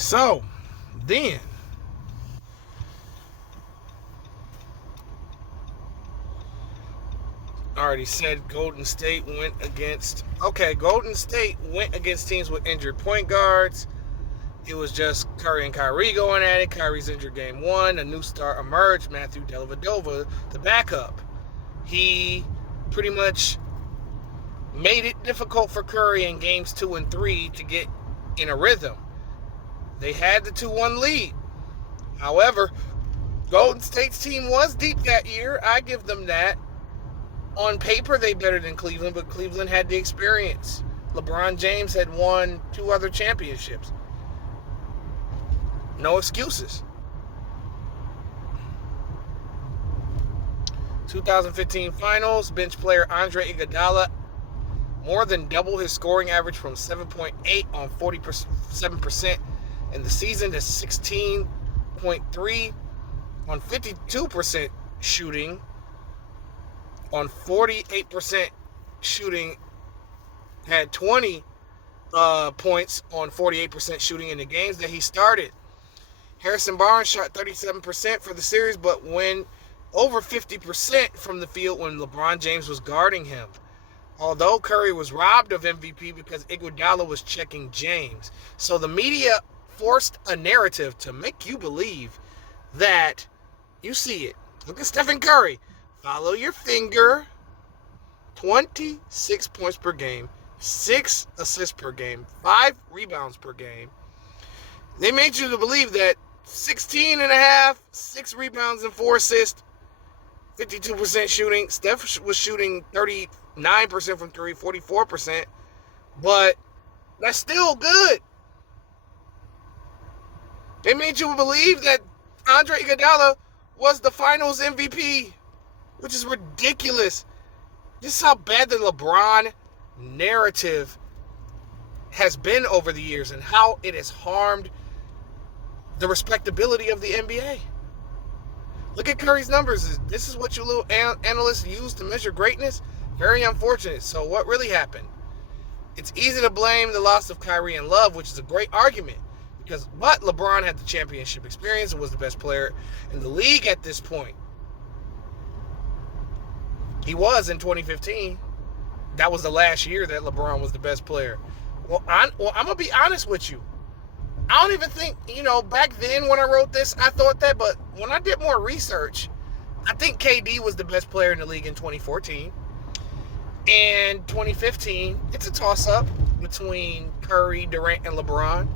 So, then, I already said Golden State went against. Okay, Golden State went against teams with injured point guards. It was just Curry and Kyrie going at it. Kyrie's injured game one. A new star emerged, Matthew Dellavedova, the backup. He pretty much made it difficult for Curry in games 2 and 3 to get in a rhythm. They had the 2-1 lead. However, Golden State's team was deep that year. I give them that. On paper, they better than Cleveland, but Cleveland had the experience. LeBron James had won 2 other championships. No excuses. 2015 Finals, bench player Andre Iguodala more than double his scoring average from 7.8 on 47% in the season to 16.3 on 52% shooting. On 48% shooting, had 20 points on 48% shooting in the games that he started. Harrison Barnes shot 37% for the series, but went over 50% from the field when LeBron James was guarding him. Although Curry was robbed of MVP because Iguodala was checking James. So the media forced a narrative to make you believe that you see it. Look at Stephen Curry. Follow your finger. 26 points per game, 6 assists per game, 5 rebounds per game. They made you to believe that 16 and a half, 6 rebounds and 4 assists, 52% shooting. Steph was shooting 39% from 3, 44%. But that's still good. They made you believe that Andre Iguodala was the finals MVP, which is ridiculous. This is how bad the LeBron narrative has been over the years and how it has harmed the respectability of the NBA. Look at Curry's numbers. This is what you little analysts use to measure greatness. Very unfortunate. So what really happened? It's easy to blame the loss of Kyrie and Love, which is a great argument. But LeBron had the championship experience and was the best player in the league at this point. He was in 2015. That was the last year that LeBron was the best player. Well, I'm going to be honest with you. I don't even think, back then when I wrote this, I thought that. But when I did more research, I think KD was the best player in the league in 2014. And 2015, it's a toss-up between Curry, Durant, and LeBron.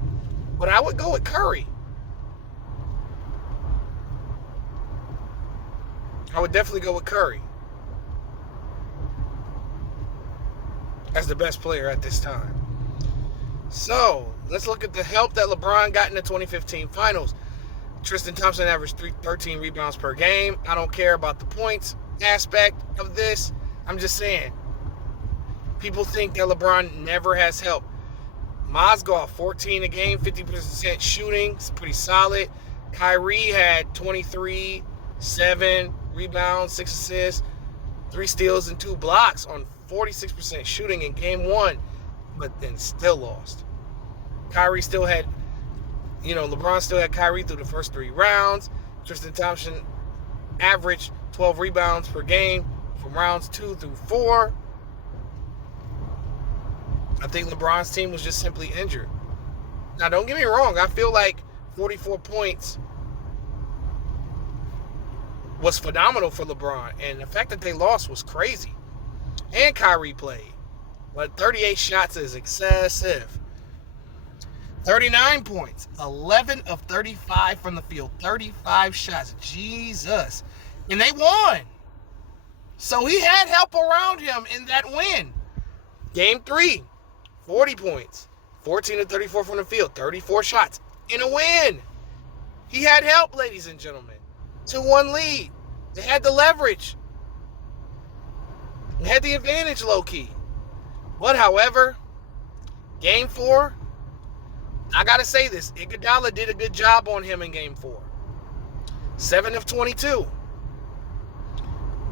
But I would go with Curry. I would definitely go with Curry as the best player at this time. So, let's look at the help that LeBron got in the 2015 Finals. Tristan Thompson averaged 13 rebounds per game. I don't care about the points aspect of this. I'm just saying. People think that LeBron never has help. Mozgov, 14 a game, 50% shooting. It's pretty solid. Kyrie had 23, 7 rebounds, 6 assists, 3 steals, and 2 blocks on 46% shooting in game 1, but then still lost. Kyrie still had, LeBron still had Kyrie through the first 3 rounds. Tristan Thompson averaged 12 rebounds per game from rounds 2 through 4. I think LeBron's team was just simply injured. Now, don't get me wrong. I feel like 44 points was phenomenal for LeBron. And the fact that they lost was crazy. And Kyrie played. But 38 shots is excessive. 39 points. 11 of 35 from the field. 35 shots. Jesus. And they won. So he had help around him in that win. Game 3. 40 points, 14 of 34 from the field, 34 shots in a win. He had help, ladies and gentlemen. 2-1 lead. They had the leverage. They had the advantage low-key. But, however, Game 4, I got to say this. Iguodala did a good job on him in Game 4. 7 of 22.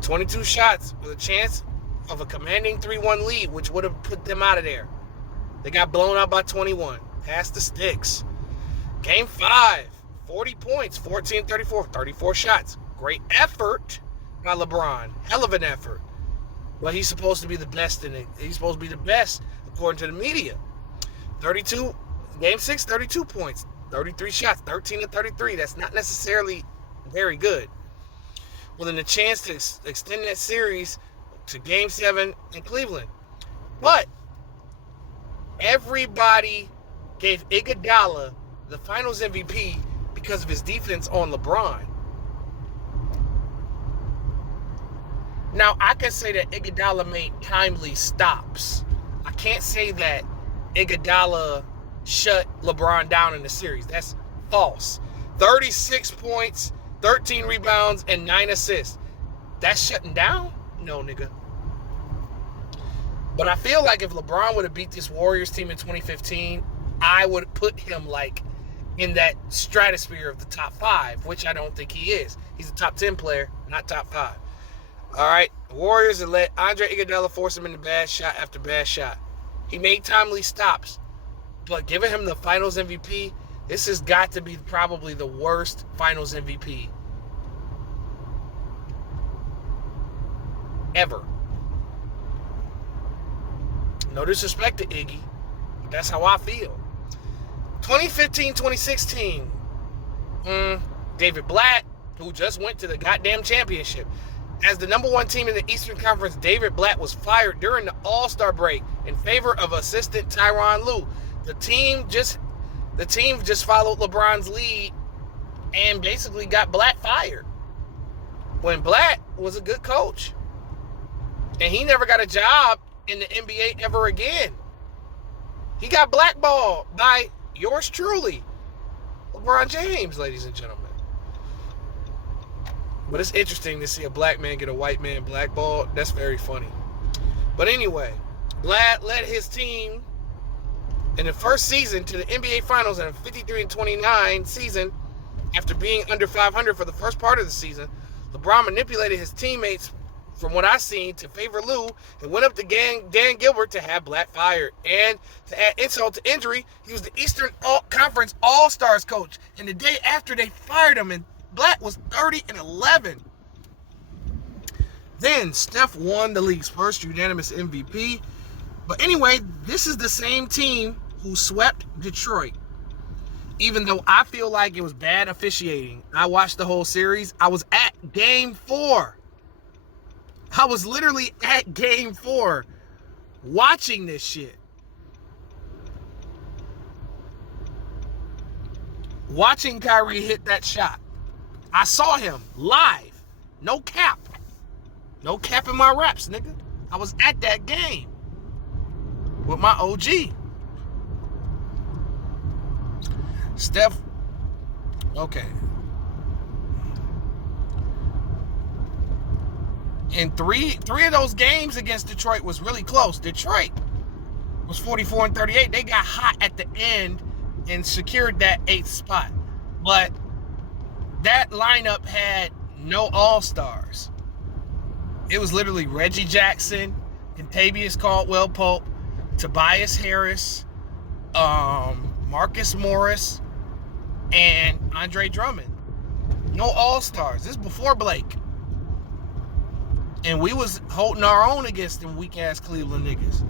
22 shots with a chance of a commanding 3-1 lead, which would have put them out of there. They got blown out by 21. Pass the sticks. Game 5, 40 points, 14-34, 34 shots. Great effort by LeBron. Hell of an effort. But he's supposed to be the best in it. He's supposed to be the best according to the media. 32, Game 6, 32 points, 33 shots, 13-33. That's not necessarily very good. Well, then the chance to extend that series to Game 7 in Cleveland. But everybody gave Iguodala the Finals MVP because of his defense on LeBron. Now, I can say that Iguodala made timely stops. I can't say that Iguodala shut LeBron down in the series. That's false. 36 points, 13 rebounds, and 9 assists. That's shutting down? No, nigga. But I feel like if LeBron would have beat this Warriors team in 2015, I would put him like in that stratosphere of the top 5, which I don't think he is. He's a top 10 player, not top 5. All right, Warriors have let Andre Iguodala force him into bad shot after bad shot. He made timely stops, but giving him the Finals MVP, this has got to be probably the worst Finals MVP ever. No disrespect to Iggy, but that's how I feel. 2015-2016, David Blatt, who just went to the goddamn championship. As the number 1 team in the Eastern Conference, David Blatt was fired during the All-Star break in favor of assistant Tyronn Lue. The team just followed LeBron's lead and basically got Blatt fired. When Blatt was a good coach. And he never got a job in the NBA ever again. He got blackballed by yours truly, LeBron James, ladies and gentlemen. But it's interesting to see a black man get a white man blackballed. That's very funny. But anyway, Blatt led his team in the first season to the NBA Finals in a 53-29 season after being under 500 for the first part of the season. LeBron manipulated his teammates, from what I've seen, to favor Lue and went up to Dan Gilbert to have Blatt fired. And to add insult to injury, he was the Eastern Conference All-Stars coach. And the day after they fired him, and Blatt was 30-11. Then Steph won the league's first unanimous MVP. But anyway, this is the same team who swept Detroit. Even though I feel like it was bad officiating. I watched the whole series. I was at Game 4. I was literally at Game 4 watching this shit. Watching Kyrie hit that shot. I saw him live. No cap. No cap in my raps, nigga. I was at that game with my OG. Steph. Okay. And three of those games against Detroit was really close. Detroit was 44-38. They got hot at the end and secured that 8th spot. But that lineup had no all-stars. It was literally Reggie Jackson, Kentavious Caldwell-Pope, Tobias Harris, Marcus Morris, and Andre Drummond. No all-stars. This is before Blake. And we was holding our own against them weak-ass Cleveland niggas.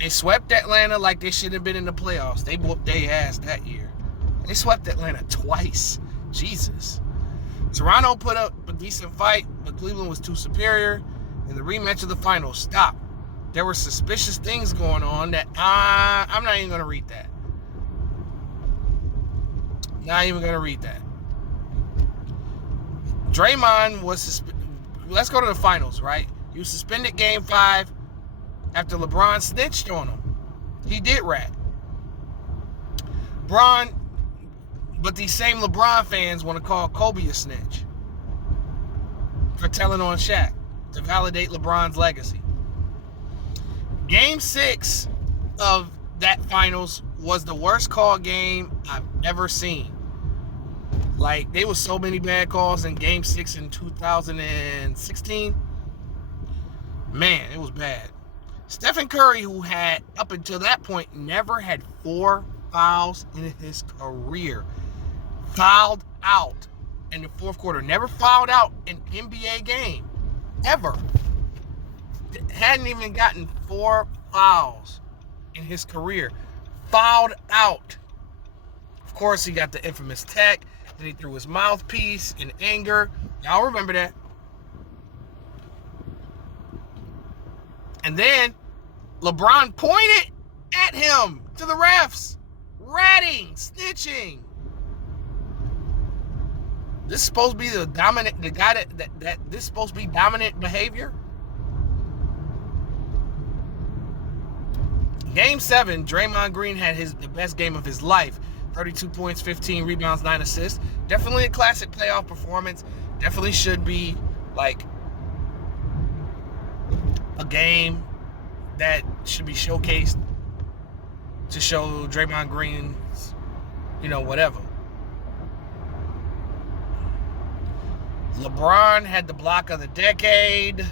They swept Atlanta like they should have been in the playoffs. They whooped their ass that year. They swept Atlanta twice. Jesus. Toronto put up a decent fight, but Cleveland was too superior. In the rematch of the finals, stop. There were suspicious things going on that I'm not even going to read that. Not even going to read that. Draymond was let's go to the finals, right? He was suspended Game 5 after LeBron snitched on him. He did rat. But these same LeBron fans want to call Kobe a snitch for telling on Shaq to validate LeBron's legacy. Game 6 of that finals was the worst call game I've ever seen. Like, there was so many bad calls in Game 6 in 2016. Man, it was bad. Stephen Curry, who had, up until that point, never had 4 fouls in his career, fouled out in the fourth quarter. Never fouled out in an NBA game. Ever. Hadn't even gotten 4 fouls in his career. Fouled out. Of course, he got the infamous tech. Then he threw his mouthpiece in anger. Y'all remember that. And then LeBron pointed at him to the refs. Ratting, snitching. This is supposed to be the guy that this is supposed to be dominant behavior. Game 7, Draymond Green had the best game of his life. 32 points, 15 rebounds, 9 assists. Definitely a classic playoff performance. Definitely should be like a game that should be showcased to show Draymond Green's, whatever. LeBron had the block of the decade.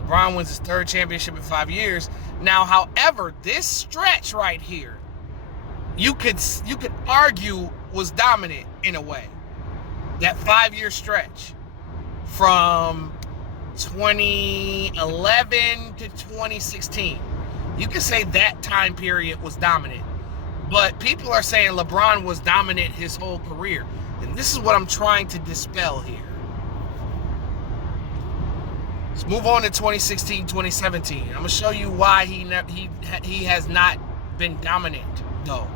LeBron wins his 3rd championship in 5 years. Now, however, this stretch right here, you could argue was dominant in a way. That 5-year stretch from 2011 to 2016. You could say that time period was dominant. But people are saying LeBron was dominant his whole career. And this is what I'm trying to dispel here. Let's move on to 2016, 2017. I'm going to show you why he has not been dominant, though,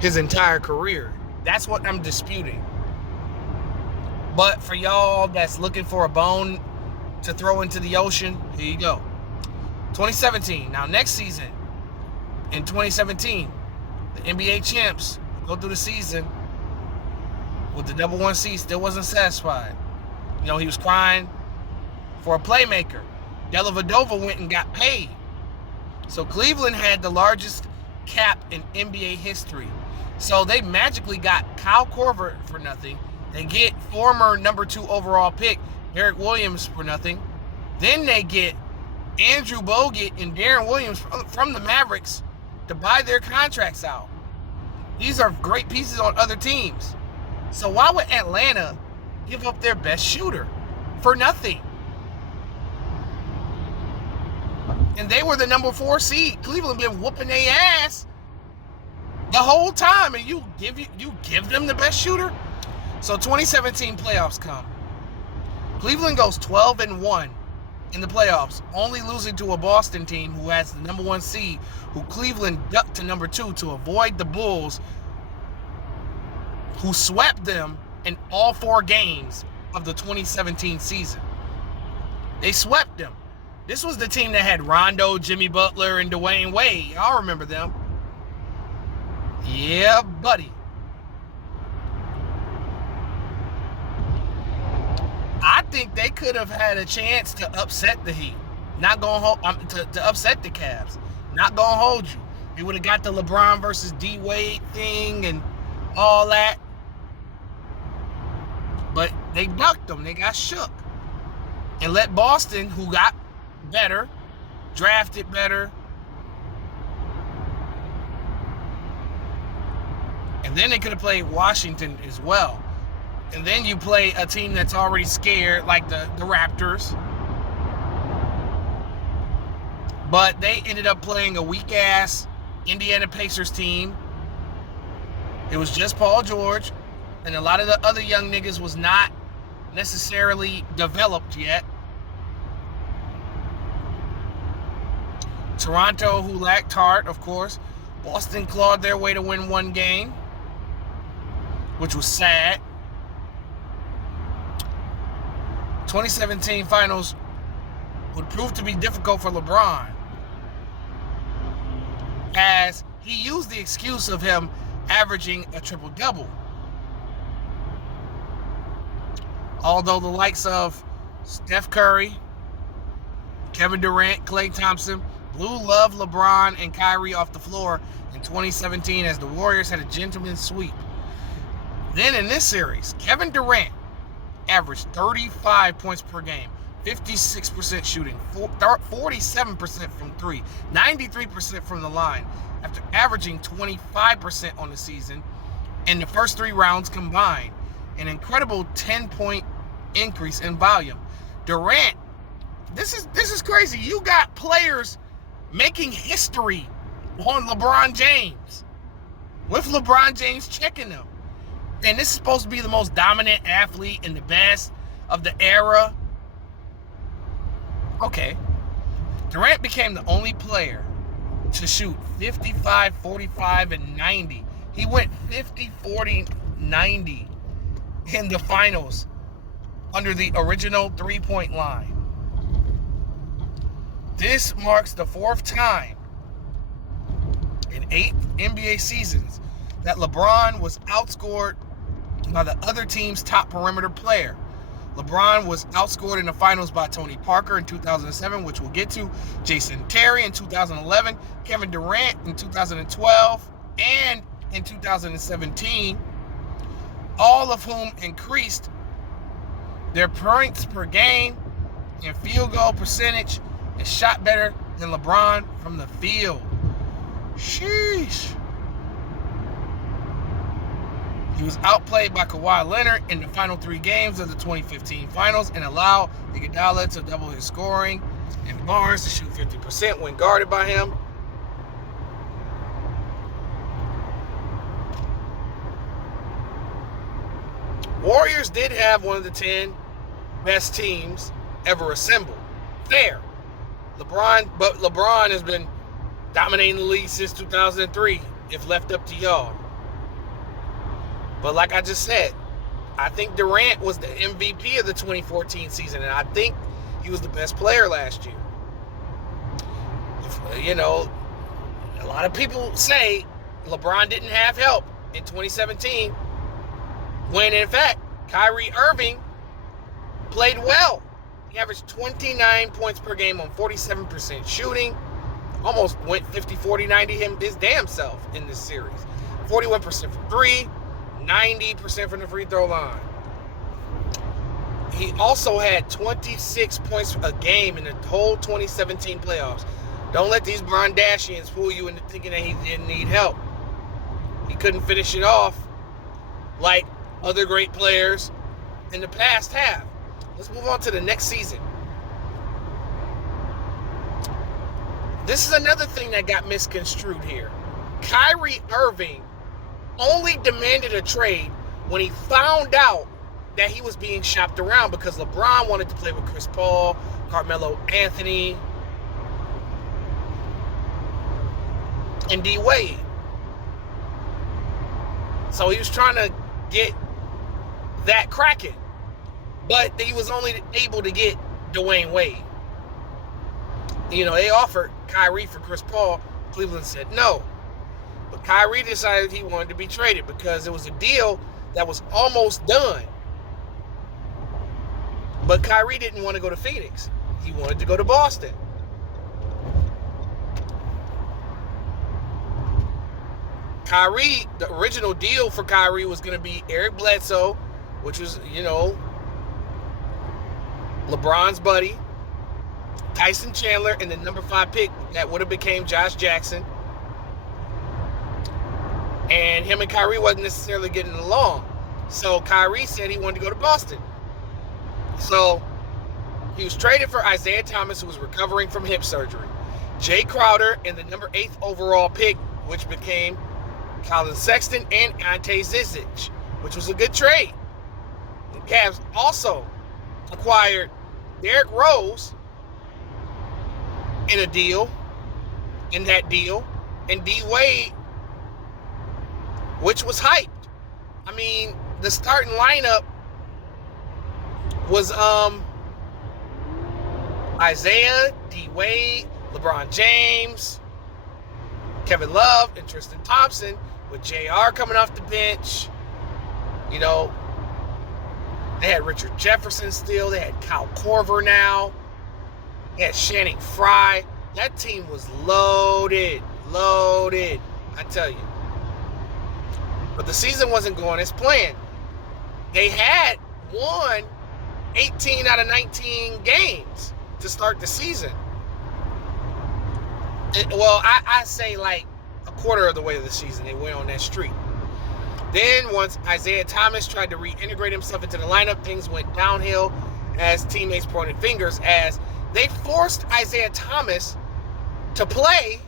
his entire career. That's what I'm disputing. But for y'all that's looking for a bone to throw into the ocean, here you go. 2017. Now, next season, in 2017, the NBA champs go through the season with the number 1 seed, still wasn't satisfied. He was crying for a playmaker. Dellavedova went and got paid. So Cleveland had the largest cap in NBA history. So they magically got Kyle Korver for nothing. They get former number 2 overall pick Derek Williams for nothing. Then they get Andrew Bogut and Darren Williams from the Mavericks to buy their contracts out. These are great pieces on other teams. So why would Atlanta give up their best shooter for nothing? And they were the number 4 seed. Cleveland been whooping their ass the whole time, and you give them the best shooter? So 2017 playoffs come. Cleveland goes 12-1 in the playoffs, only losing to a Boston team who has the number 1 seed, who Cleveland ducked to number 2 to avoid the Bulls, who swept them in all 4 games of the 2017 season. They swept them. This was the team that had Rondo, Jimmy Butler, and Dwayne Wade. Y'all remember them. Yeah, buddy. I think they could have had a chance to upset the Heat. Not gonna hold to upset the Cavs. Not gonna hold you. They would have got the LeBron versus D Wade thing and all that. But they ducked them. They got shook. And let Boston, who got better, drafted better, and then they could have played Washington as well. And then you play a team that's already scared, like the Raptors. But they ended up playing a weak-ass Indiana Pacers team. It was just Paul George, and a lot of the other young niggas was not necessarily developed yet. Toronto, who lacked heart, of course. Boston clawed their way to win 1 game, which was sad. 2017 finals would prove to be difficult for LeBron, as he used the excuse of him averaging a triple-double. Although the likes of Steph Curry, Kevin Durant, Klay Thompson, blew love LeBron and Kyrie off the floor in 2017 as the Warriors had a gentleman's sweep. Then in this series, Kevin Durant averaged 35 points per game, 56% shooting, 47% from three, 93% from the line, after averaging 25% on the season in the first 3 rounds combined. An incredible 10-point increase in volume. Durant, this is crazy. You got players making history on LeBron James, with LeBron James checking them. And this is supposed to be the most dominant athlete and the best of the era. Okay. Durant became the only player to shoot 55, 45, and 90. He went 50, 40, 90 in the finals under the original 3-point line. This marks the 4th time in 8 NBA seasons that LeBron was outscored by the other team's top perimeter player. LeBron was outscored in the finals by Tony Parker in 2007, which we'll get to, Jason Terry in 2011, Kevin Durant in 2012, and in 2017, all of whom increased their points per game and field goal percentage and shot better than LeBron from the field. Sheesh. He was outplayed by Kawhi Leonard in the final 3 games of the 2015 finals and allowed Iguodala to double his scoring and Barnes to shoot 50% when guarded by him. Warriors did have one of the 10 best teams ever assembled. Fair. But LeBron has been dominating the league since 2003, if left up to y'all. But like I just said, I think Durant was the MVP of the 2014 season, and I think he was the best player last year. You know, a lot of people say LeBron didn't have help in 2017, when in fact, Kyrie Irving played well. He averaged 29 points per game on 47% shooting, almost went 50, 40, 90 his damn self in this series. 41% from 3, 90% from the free throw line. He also had 26 points a game in the whole 2017 playoffs. Don't let these Brondashians fool you into thinking that he didn't need help. He couldn't finish it off like other great players in the past have. Let's move on to the next season. This is another thing that got misconstrued here. Kyrie Irving only demanded a trade when he found out that he was being shopped around, because LeBron wanted to play with Chris Paul, Carmelo Anthony, and D. Wade. So he was trying to get that cracking, but he was only able to get Dwayne Wade. You know, they offered Kyrie for Chris Paul. Cleveland said no. But Kyrie decided he wanted to be traded because it was a deal that was almost done. But Kyrie didn't want to go to Phoenix. He wanted to go to Boston. Kyrie, the original deal for Kyrie was going to be Eric Bledsoe, which was, you know, LeBron's buddy, Tyson Chandler, and the number 5 pick that would have became Josh Jackson. And him and Kyrie wasn't necessarily getting along. So Kyrie said he wanted to go to Boston. So he was traded for Isaiah Thomas, who was recovering from hip surgery, Jay Crowder, and the number 8th overall pick, which became Colin Sexton and Ante Zizic, which was a good trade. The Cavs also acquired Derrick Rose in that deal, and D. Wade, which was hyped. I mean, the starting lineup was Isaiah, D. Wade, LeBron James, Kevin Love, and Tristan Thompson, with JR coming off the bench. You know, they had Richard Jefferson still. They had Kyle Korver now. They had Channing Frye. That team was loaded, I tell you. But the season wasn't going as planned. They had won 18 out of 19 games to start the season. I say like a quarter of the way of the season they went on that streak. Then once Isaiah Thomas tried to reintegrate himself into the lineup, things went downhill as teammates pointed fingers as they forced Isaiah Thomas to play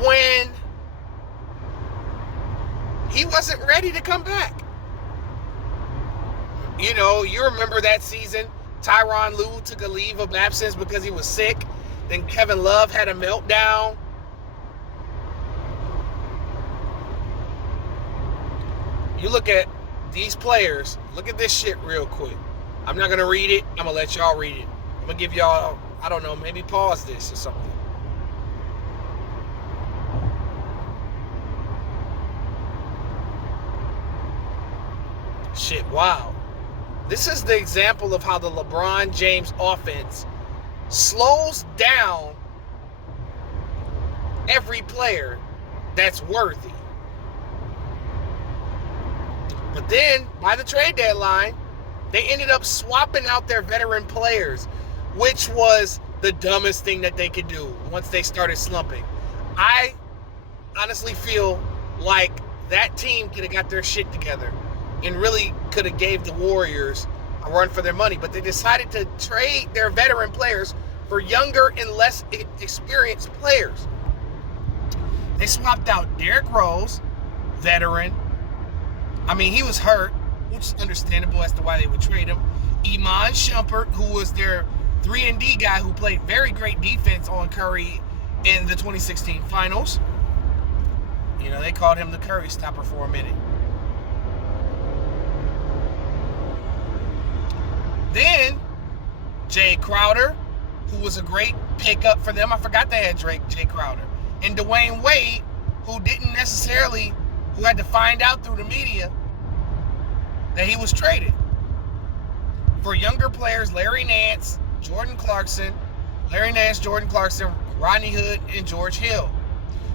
when he wasn't ready to come back. You know, you remember that season, Tyronn Lue took a leave of absence because he was sick. Then Kevin Love had a meltdown. You look at these players, look at this shit real quick. I'm not going to read it. I'm going to let y'all read it. I'm going to give y'all, I don't know, maybe pause this or something. Shit, wow. This is the example of how the LeBron James offense slows down every player that's worthy. But then, by the trade deadline, they ended up swapping out their veteran players, which was the dumbest thing that they could do once they started slumping. I honestly feel like that team could have got their shit together and really could have gave the Warriors a run for their money. But they decided to trade their veteran players for younger and less experienced players. They swapped out Derrick Rose, veteran. I mean, he was hurt, which is understandable as to why they would trade him. Iman Shumpert, who was their 3-and-D guy who played very great defense on Curry in the 2016 finals. You know, they called him the Curry stopper for a minute. Then, Jay Crowder, who was a great pickup for them. I forgot they had Jay Crowder. And Dwayne Wade, who had to find out through the media that he was traded. For younger players, Larry Nance, Jordan Clarkson, Rodney Hood, and George Hill.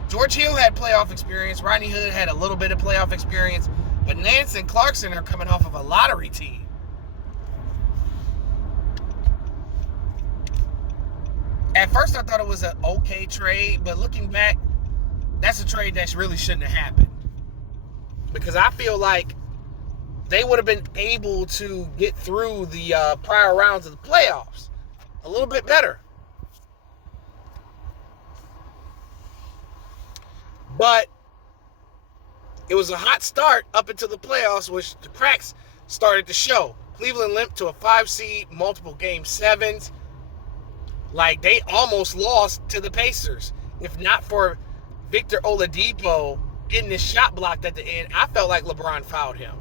George Hill had playoff experience. Rodney Hood had a little bit of playoff experience. But Nance and Clarkson are coming off of a lottery team. At first, I thought it was an okay trade, but looking back, that's a trade that really shouldn't have happened. Because I feel like they would have been able to get through the prior rounds of the playoffs a little bit better. But it was a hot start up into the playoffs, which the cracks started to show. Cleveland limped to a 5 seed, multiple game 7s. Like, they almost lost to the Pacers. If not for Victor Oladipo getting his shot blocked at the end, I felt like LeBron fouled him.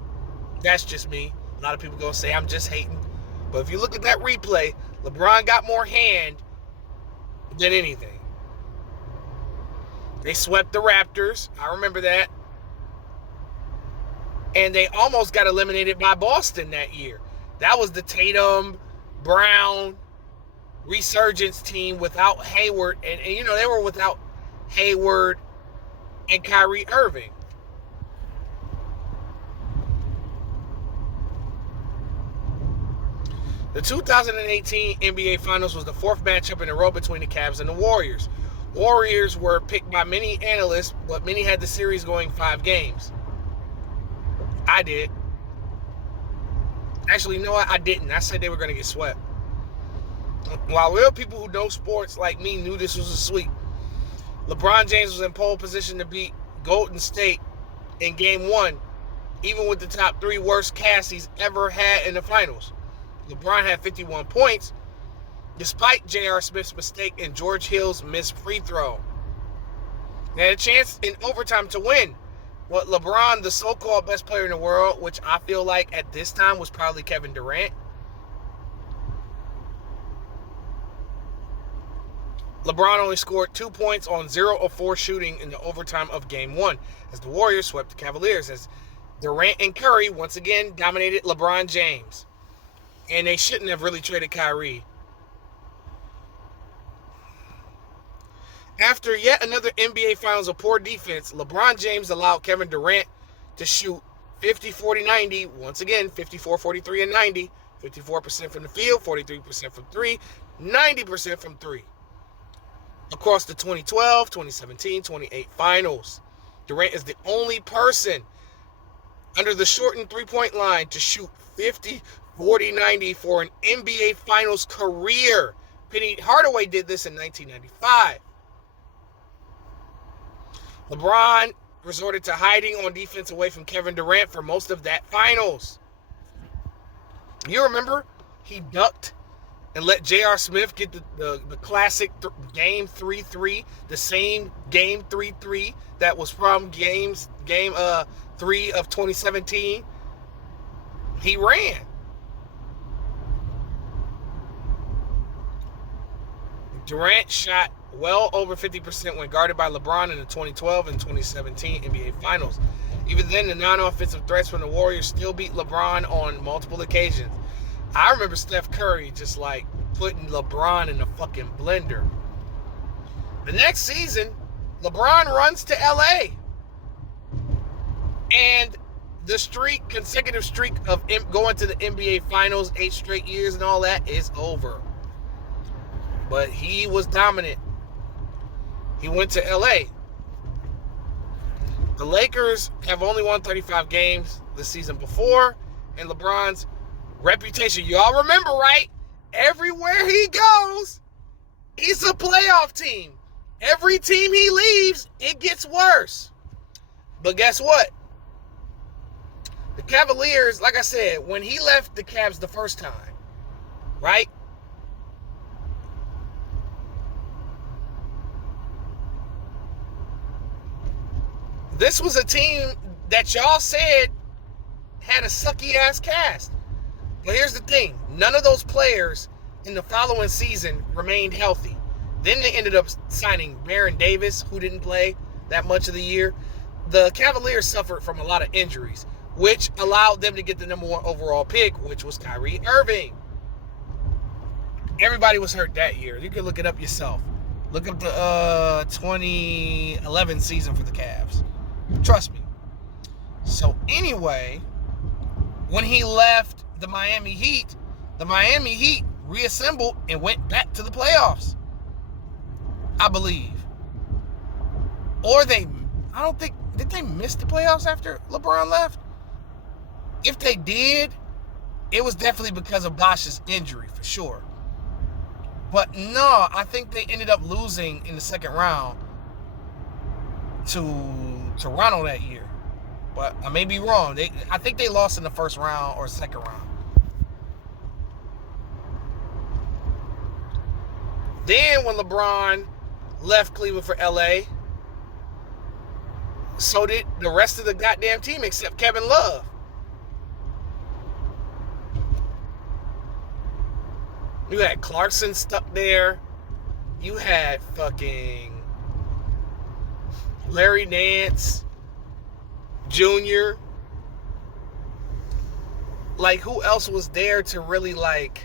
That's just me. A lot of people going to say I'm just hating. But if you look at that replay, LeBron got more hand than anything. They swept the Raptors. I remember that. And they almost got eliminated by Boston that year. That was the Tatum, Brown, resurgence team without Hayward. And you know, they were without Hayward and Kyrie Irving. The 2018 NBA Finals was the fourth matchup in a row between the Cavs and the Warriors. Warriors were picked by many analysts, but many had the series going 5 games. I did. Actually, you know what? I didn't. I said they were going to get swept. While real people who know sports like me knew this was a sweep, LeBron James was in pole position to beat Golden State in Game 1, even with the top 3 worst casts he's ever had in the finals. LeBron had 51 points, despite J.R. Smith's mistake and George Hill's missed free throw. They had a chance in overtime to win. What LeBron, the so-called best player in the world, which I feel like at this time was probably Kevin Durant, LeBron only scored 2 points on 0 of 4 shooting in the overtime of Game 1 as the Warriors swept the Cavaliers, as Durant and Curry once again dominated LeBron James. And they shouldn't have really traded Kyrie. After yet another NBA Finals of poor defense, LeBron James allowed Kevin Durant to shoot 50, 40, 90, once again 54, 43, and 90 54% from the field, 43% from three, 90% from three. Across the 2012, 2017, 28 finals, Durant is the only person under the shortened three-point line to shoot 50, 40, 90 for an NBA Finals career. Penny Hardaway did this in 1995. LeBron resorted to hiding on defense away from Kevin Durant for most of that finals. You remember he ducked and let J.R. Smith get the classic game 3-3, the same game 3-3 that was from game 3 of 2017. He ran. Durant shot well over 50% when guarded by LeBron in the 2012 and 2017 NBA Finals. Even then, the non-offensive threats from the Warriors still beat LeBron on multiple occasions. I remember Steph Curry just like putting LeBron in a fucking blender. The next season, LeBron runs to LA. And the consecutive streak of going to the NBA Finals 8 straight years and all that is over. But he was dominant. He went to LA. The Lakers have only won 35 games the season before, and LeBron's reputation, y'all remember, right? Everywhere he goes, he's a playoff team. Every team he leaves, it gets worse. But guess what? The Cavaliers, like I said, when he left the Cavs the first time, right? This was a team that y'all said had a sucky-ass cast. But here's the thing. None of those players in the following season remained healthy. Then they ended up signing Baron Davis, who didn't play that much of the year. The Cavaliers suffered from a lot of injuries, which allowed them to get the #1 overall pick, which was Kyrie Irving. Everybody was hurt that year. You can look it up yourself. Look up the 2011 season for the Cavs. Trust me. So anyway, when he left the Miami Heat reassembled and went back to the playoffs, I believe. Or did they miss the playoffs after LeBron left? If they did, it was definitely because of Bosh's injury for sure. But no, I think they ended up losing in the second round to Toronto that year. But I may be wrong. I think they lost in the first round or second round. Then when LeBron left Cleveland for LA, so did the rest of the goddamn team except Kevin Love. You had Clarkson stuck there. You had fucking Larry Nance Jr. Like, who else was there to really, like,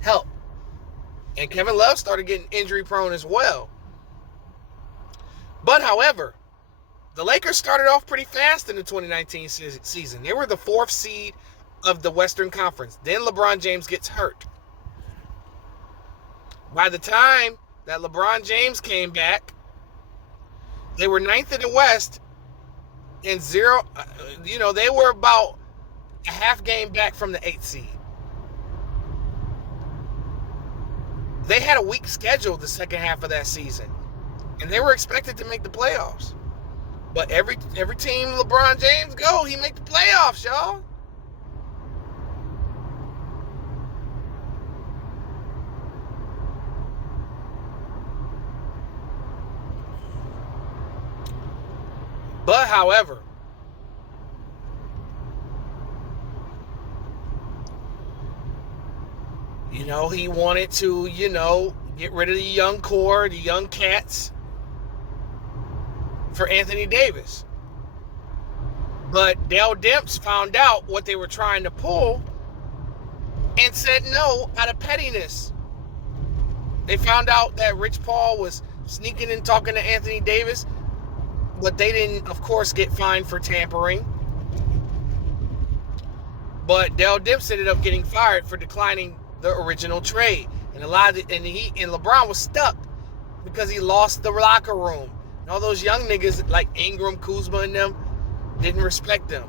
help? And Kevin Love started getting injury prone as well. But, however, the Lakers started off pretty fast in the 2019 season. They were the 4th seed of the Western Conference. Then LeBron James gets hurt. By the time that LeBron James came back, they were 9th in the West and they were about a half game back from the 8th seed. They had a weak schedule the second half of that season, and they were expected to make the playoffs. But every team LeBron James go, he make the playoffs, y'all. But, however, he wanted to, get rid of the young core, the young cats, for Anthony Davis. But Dell Demps found out what they were trying to pull and said no out of pettiness. They found out that Rich Paul was sneaking and talking to Anthony Davis, but they didn't, of course, get fined for tampering. But Dell Demps ended up getting fired for declining the original trade, and LeBron was stuck because he lost the locker room. And all those young niggas like Ingram, Kuzma, and them didn't respect them.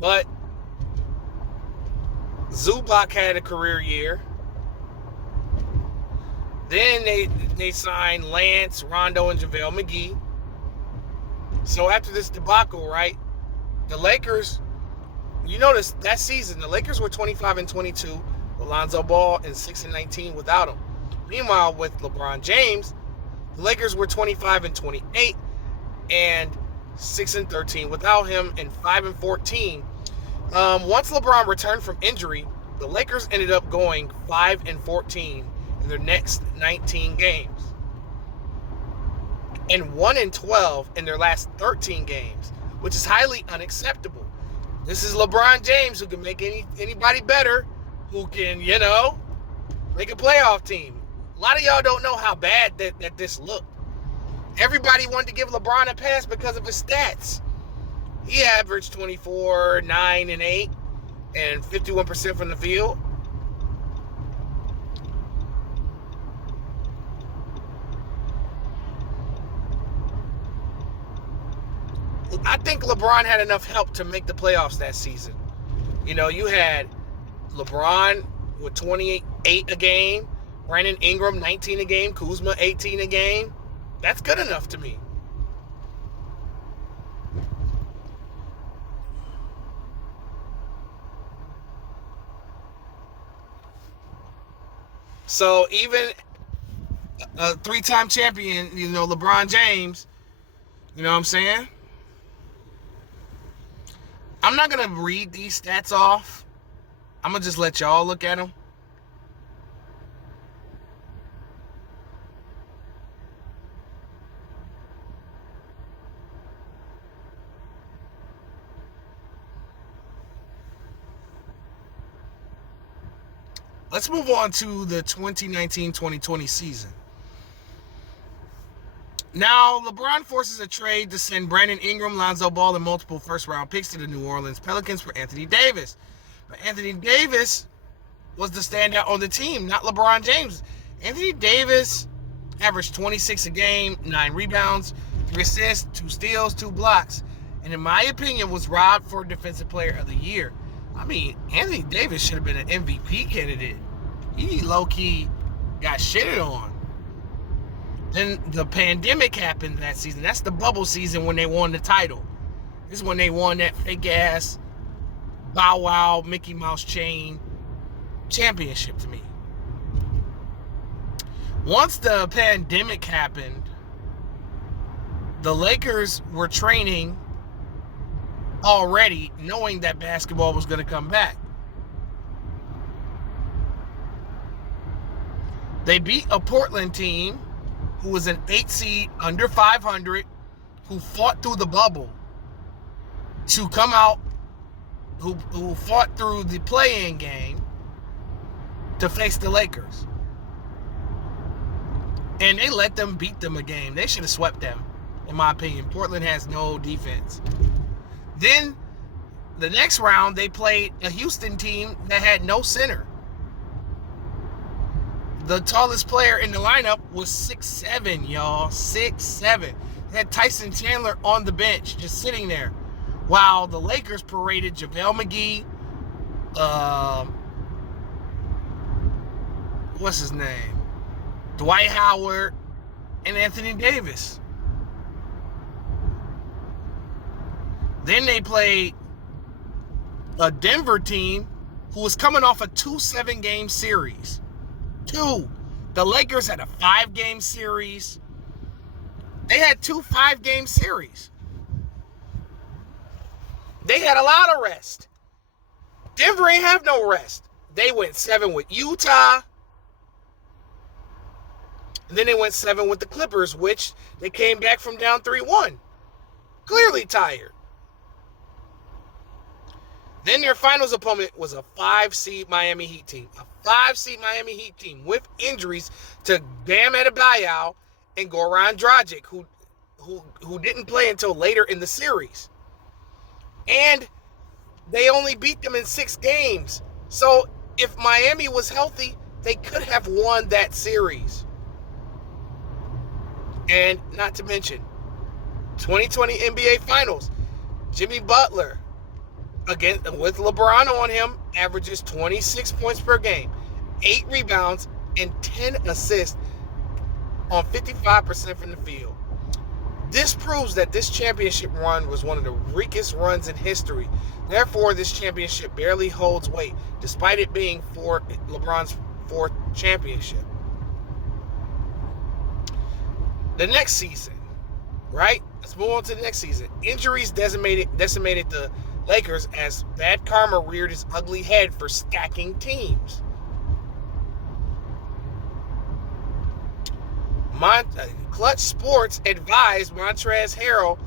But Zubac had a career year. Then they signed Lance, Rondo, and JaVale McGee. So after this debacle, right, the Lakers, you notice that season, the Lakers were 25-22 with Lonzo Ball and 6-19 without him. Meanwhile, with LeBron James, the Lakers were 25-28 and 6-13 without him and 5-14. Once LeBron returned from injury, the Lakers ended up going 5-14 in their next 19 games and 1-12 in their last 13 games, which is highly unacceptable. This is LeBron James, who can make anybody better, who can, make a playoff team. A lot of y'all don't know how bad that this looked. Everybody wanted to give LeBron a pass because of his stats. He averaged 24, 9, and 8, and 51% from the field. I think LeBron had enough help to make the playoffs that season. You had LeBron with 28 a game, Brandon Ingram 19 a game, Kuzma 18 a game. That's good enough to me. So even a 3-time champion, LeBron James, you know what I'm saying? I'm not going to read these stats off. I'm going to just let y'all look at them. Let's move on to the 2019-2020 season. Now, LeBron forces a trade to send Brandon Ingram, Lonzo Ball, and multiple first-round picks to the New Orleans Pelicans for Anthony Davis. But Anthony Davis was the standout on the team, not LeBron James. Anthony Davis averaged 26 a game, 9 rebounds, 3 assists, 2 steals, 2 blocks, and in my opinion was robbed for Defensive Player of the Year. I mean, Anthony Davis should have been an MVP candidate. He low-key got shitted on. Then the pandemic happened that season. That's the bubble season when they won the title. This is when they won that fake-ass Bow Wow Mickey Mouse chain championship to me. Once the pandemic happened, the Lakers were training already, knowing that basketball was going to come back. They beat a Portland team who was an 8 seed, under 500, who fought through the bubble to come out, who fought through the play-in game to face the Lakers. And they let them beat them a game. They should have swept them, in my opinion. Portland has no defense. Then, the next round, they played a Houston team that had no center. The tallest player in the lineup was 6'7", y'all. 6'7". They had Tyson Chandler on the bench, just sitting there. While the Lakers paraded JaVale McGee, what's his name? Dwight Howard, and Anthony Davis. Then they played a Denver team who was coming off a 2-7 game series. The Lakers had a 5-game series. They had 2 5-game series. They had a lot of rest. Denver ain't have no rest. They went 7 with Utah. And then they went 7 with the Clippers, which they came back from down 3-1. Clearly tired. Then their finals opponent was a 5-seed Miami Heat team. A 5-seed Miami Heat team with injuries to Bam Adebayo and Goran Dragic, who didn't play until later in the series. And they only beat them in 6 games. So if Miami was healthy, they could have won that series. And not to mention, 2020 NBA Finals, Jimmy Butler, again with LeBron on him, averages 26 points per game, 8 rebounds, and 10 assists on 55% from the field. This proves that this championship run was one of the weakest runs in history. Therefore, this championship barely holds weight, despite it being LeBron's 4th championship. The next season, right? Let's move on to the next season. Injuries decimated the Lakers as bad karma reared its ugly head for stacking teams. Clutch Sports advised Montrezl Harrell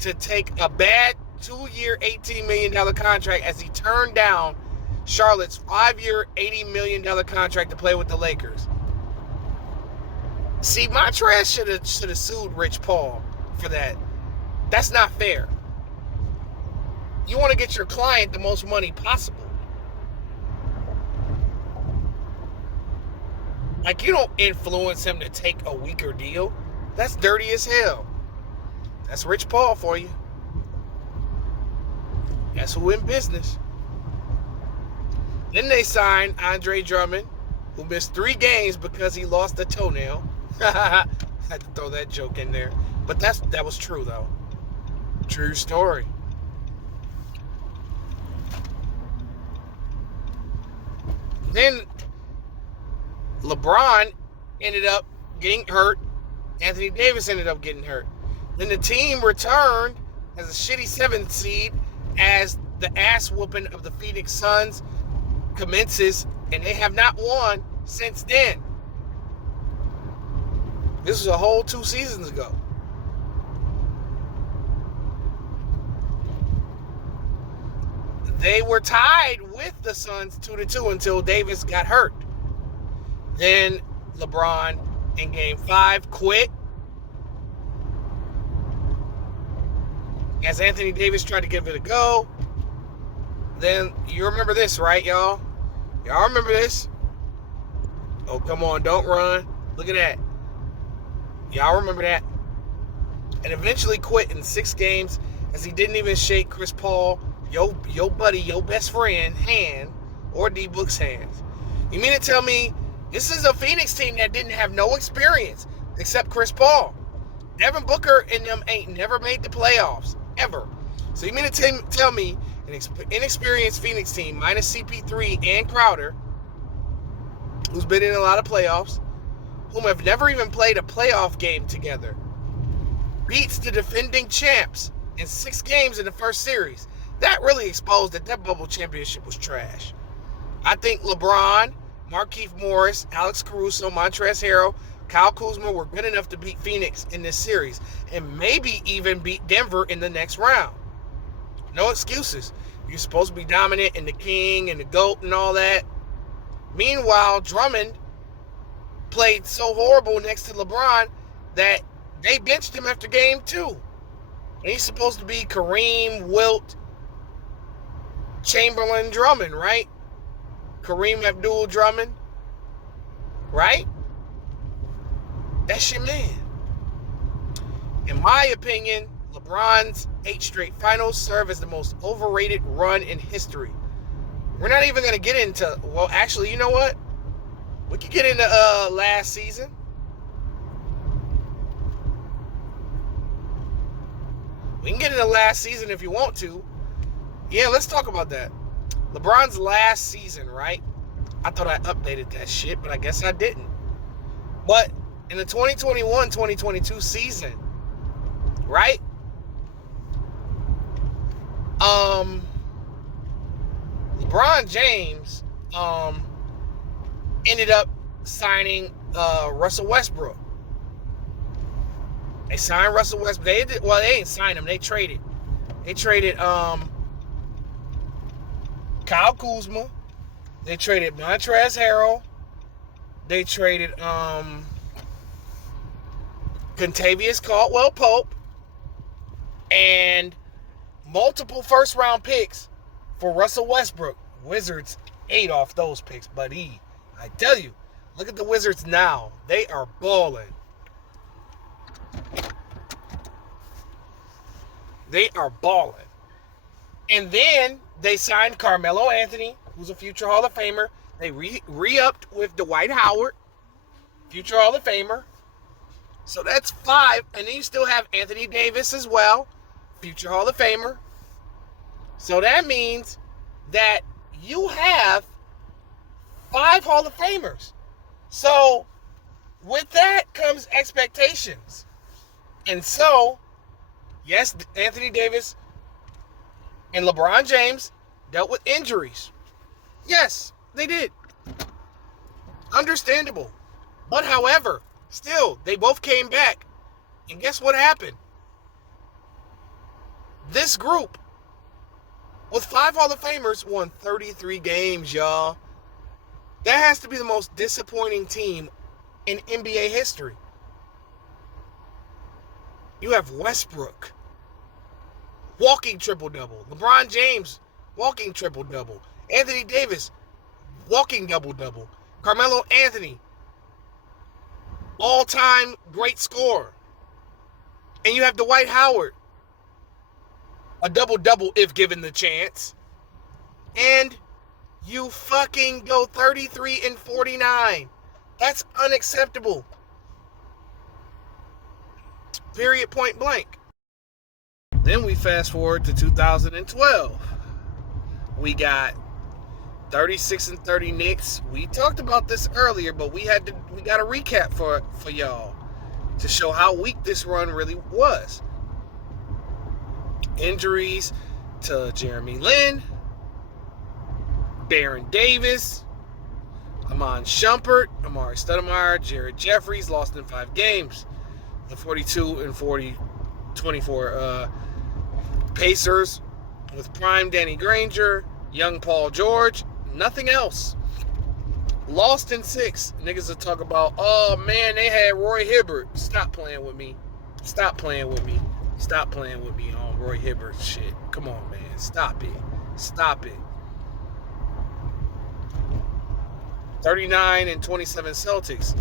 to take a bad 2-year, $18 million contract as he turned down Charlotte's 5-year, $80 million contract to play with the Lakers. See, Montrezl should have sued Rich Paul for that. That's not fair. You want to get your client the most money possible. Like, you don't influence him to take a weaker deal. That's dirty as hell. That's Rich Paul for you. That's who in business. Then they signed Andre Drummond, who missed 3 games because he lost a toenail. Had to throw that joke in there. But that was true, though. True story. Then LeBron ended up getting hurt. Anthony Davis ended up getting hurt. Then the team returned as a shitty 7th seed as the ass whooping of the Phoenix Suns commences, and they have not won since then. This was a whole 2 seasons ago. They were tied with the Suns 2-2 until Davis got hurt. Then LeBron in Game 5 quit as Anthony Davis tried to give it a go. Then you remember this, right, y'all? Y'all remember this? Oh, come on, don't run. Look at that. Y'all remember that? And eventually quit in 6 games as he didn't even shake Chris Paul, your buddy, your best friend, hand, or D-Book's hands. You mean to tell me this is a Phoenix team that didn't have no experience except Chris Paul? Devin Booker and them ain't never made the playoffs, ever. So you mean to tell me an inexperienced Phoenix team, minus CP3 and Crowder, who's been in a lot of playoffs, whom have never even played a playoff game together, beats the defending champs in 6 games in the first series? That really exposed that bubble championship was trash. I think LeBron, Markieff Morris, Alex Caruso, Montrezl Harrell, Kyle Kuzma were good enough to beat Phoenix in this series and maybe even beat Denver in the next round. No excuses. You're supposed to be dominant and the king and the GOAT and all that. Meanwhile, Drummond played so horrible next to LeBron that they benched him after Game 2. And he's supposed to be Kareem, Wilt, Chamberlain, Drummond, right? Kareem Abdul-Drummond, right? That's your man. In my opinion, LeBron's 8 straight finals serve as the most overrated run in history. We're not even going to get into, well, actually, you know what? We could get into last season. We can get into last season if you want to. Yeah, let's talk about that. LeBron's last season, right? I thought I updated that shit, but I guess I didn't. But in the 2021-2022 season, right? LeBron James ended up signing Russell Westbrook. They signed Russell Westbrook. They didn't sign him. They traded. They traded Kyle Kuzma. They traded Montrezl Harrell. They traded Kentavious Caldwell-Pope. and multiple first-round picks for Russell Westbrook. Wizards ate off those picks, buddy. I tell you, look at the Wizards now. They are balling. They are balling. And then they signed Carmelo Anthony, who's a future Hall of Famer. They re-upped with Dwight Howard, future Hall of Famer. So that's 5. And then you still have Anthony Davis as well, future Hall of Famer. So that means that you have 5 Hall of Famers. So with that comes expectations. And so, yes, Anthony Davis and LeBron James dealt with injuries. Yes, they did. Understandable. But however, still, they both came back. And guess what happened? This group, with 5 Hall of Famers, won 33 games, y'all. That has to be the most disappointing team in NBA history. You have Westbrook, walking triple-double. LeBron James, walking triple-double. Anthony Davis, walking double-double. Carmelo Anthony, all-time great scorer. And you have Dwight Howard, a double-double if given the chance. And you fucking go 33-49. That's unacceptable. Period, point blank. Then we fast forward to 2012. We got 36-30 Knicks. We talked about this earlier, but we got a recap for y'all to show how weak this run really was. Injuries to Jeremy Lin, Baron Davis, Amon Shumpert, Amari Stoudemire, Jared Jeffries lost in 5 games. The 42-24 Pacers with prime Danny Granger, young Paul George, nothing else. Lost in 6. Niggas will talk about, oh man, they had Roy Hibbert. Stop playing with me. Stop playing with me. Stop playing with me on Roy Hibbert shit. Come on, man. Stop it. Stop it. 39-27 Celtics.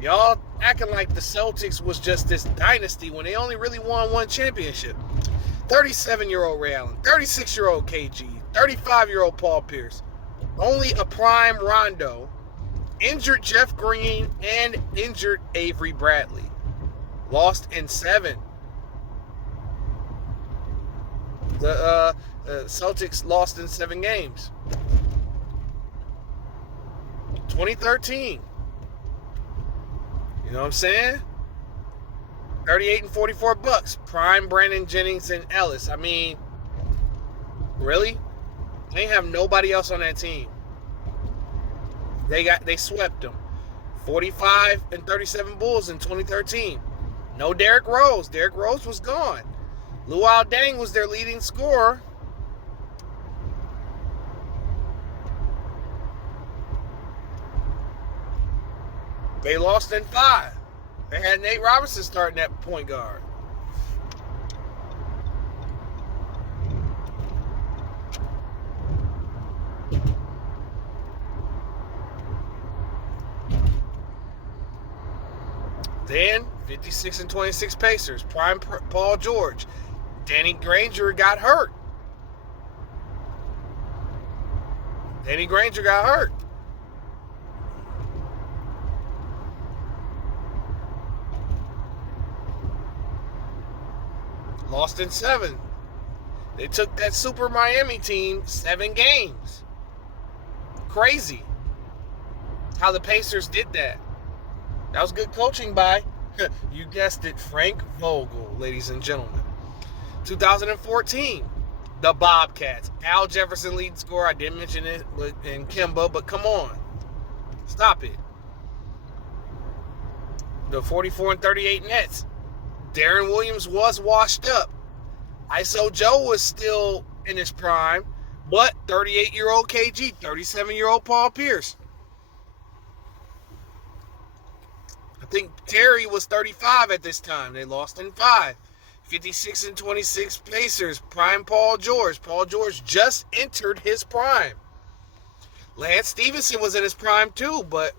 Y'all acting like the Celtics was just this dynasty when they only really won 1 championship. 37-year-old Ray Allen, 36-year-old KG, 35-year-old Paul Pierce, only a prime Rondo, injured Jeff Green, and injured Avery Bradley. Lost in 7. The Celtics lost in 7 games. 2013. You know what I'm saying? 38-44 Bucks. Prime Brandon Jennings and Ellis. I mean, really? They have nobody else on that team. They swept them. 45-37 Bulls in 2013. No Derrick Rose. Derrick Rose was gone. Luol Deng was their leading scorer. They lost in 5. They had Nate Robinson starting at point guard. Then 56-26 Pacers. Prime Paul George. Danny Granger got hurt. Lost in 7. They took that Super Miami team 7 games. Crazy how the Pacers did that. That was good coaching by, you guessed it, Frank Vogel, ladies and gentlemen. 2014, the Bobcats. Al Jefferson leading scorer. I didn't mention it in Kemba, but come on. Stop it. The 44-38 Nets. Darren Williams was washed up. ISO Joe was still in his prime, but 38-year-old KG, 37-year-old Paul Pierce. I think Terry was 35 at this time. They lost in 5. 56 and 26 Pacers, prime Paul George. Paul George just entered his prime. Lance Stevenson was in his prime too, but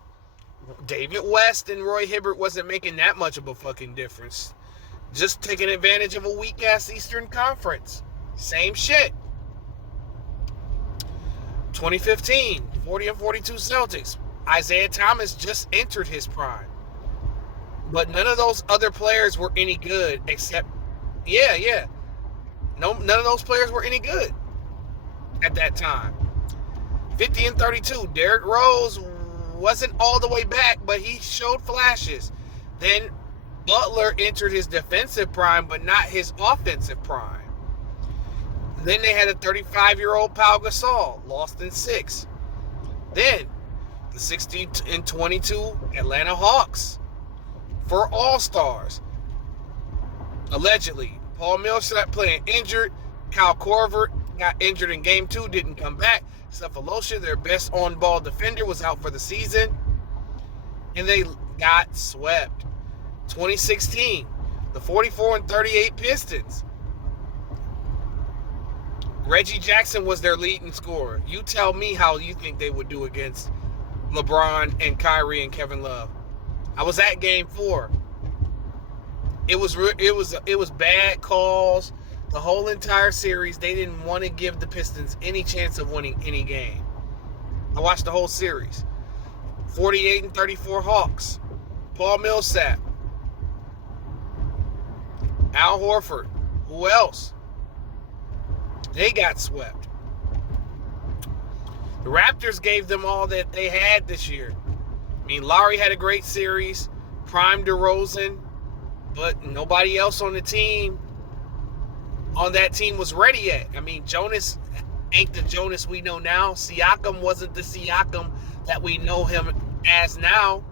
David West and Roy Hibbert wasn't making that much of a fucking difference. Just taking advantage of a weak-ass Eastern Conference. Same shit. 2015, 40 and 42 Celtics. Isaiah Thomas just entered his prime. But none of those other players were any good except, none of those players were any good at that time. 50 and 32. Derrick Rose wasn't all the way back, but he showed flashes. Then Butler entered his defensive prime, but not his offensive prime. Then they had a 35-year-old Pau Gasol, lost in 6. Then the 60 and 22 Atlanta Hawks for All-Stars. Allegedly, Paul Millsap playing injured. Kyle Korver got injured in Game 2, didn't come back. Cephalosha, their best on-ball defender, was out for the season. And they got swept. 2016, the 44 and 38 Pistons. Reggie Jackson was their leading scorer. You tell me how you think they would do against LeBron and Kyrie and Kevin Love. I was at Game 4. It was bad calls. The whole entire series, they didn't want to give the Pistons any chance of winning any game. I watched the whole series. 48 and 34 Hawks. Paul Millsap. Al Horford. Who else? They got swept. The Raptors gave them all that they had this year. I mean, Lowry had a great series. Prime DeRozan. But nobody else on that team was ready yet. I mean, Jonas ain't the Jonas we know now. Siakam wasn't the Siakam that we know him as now.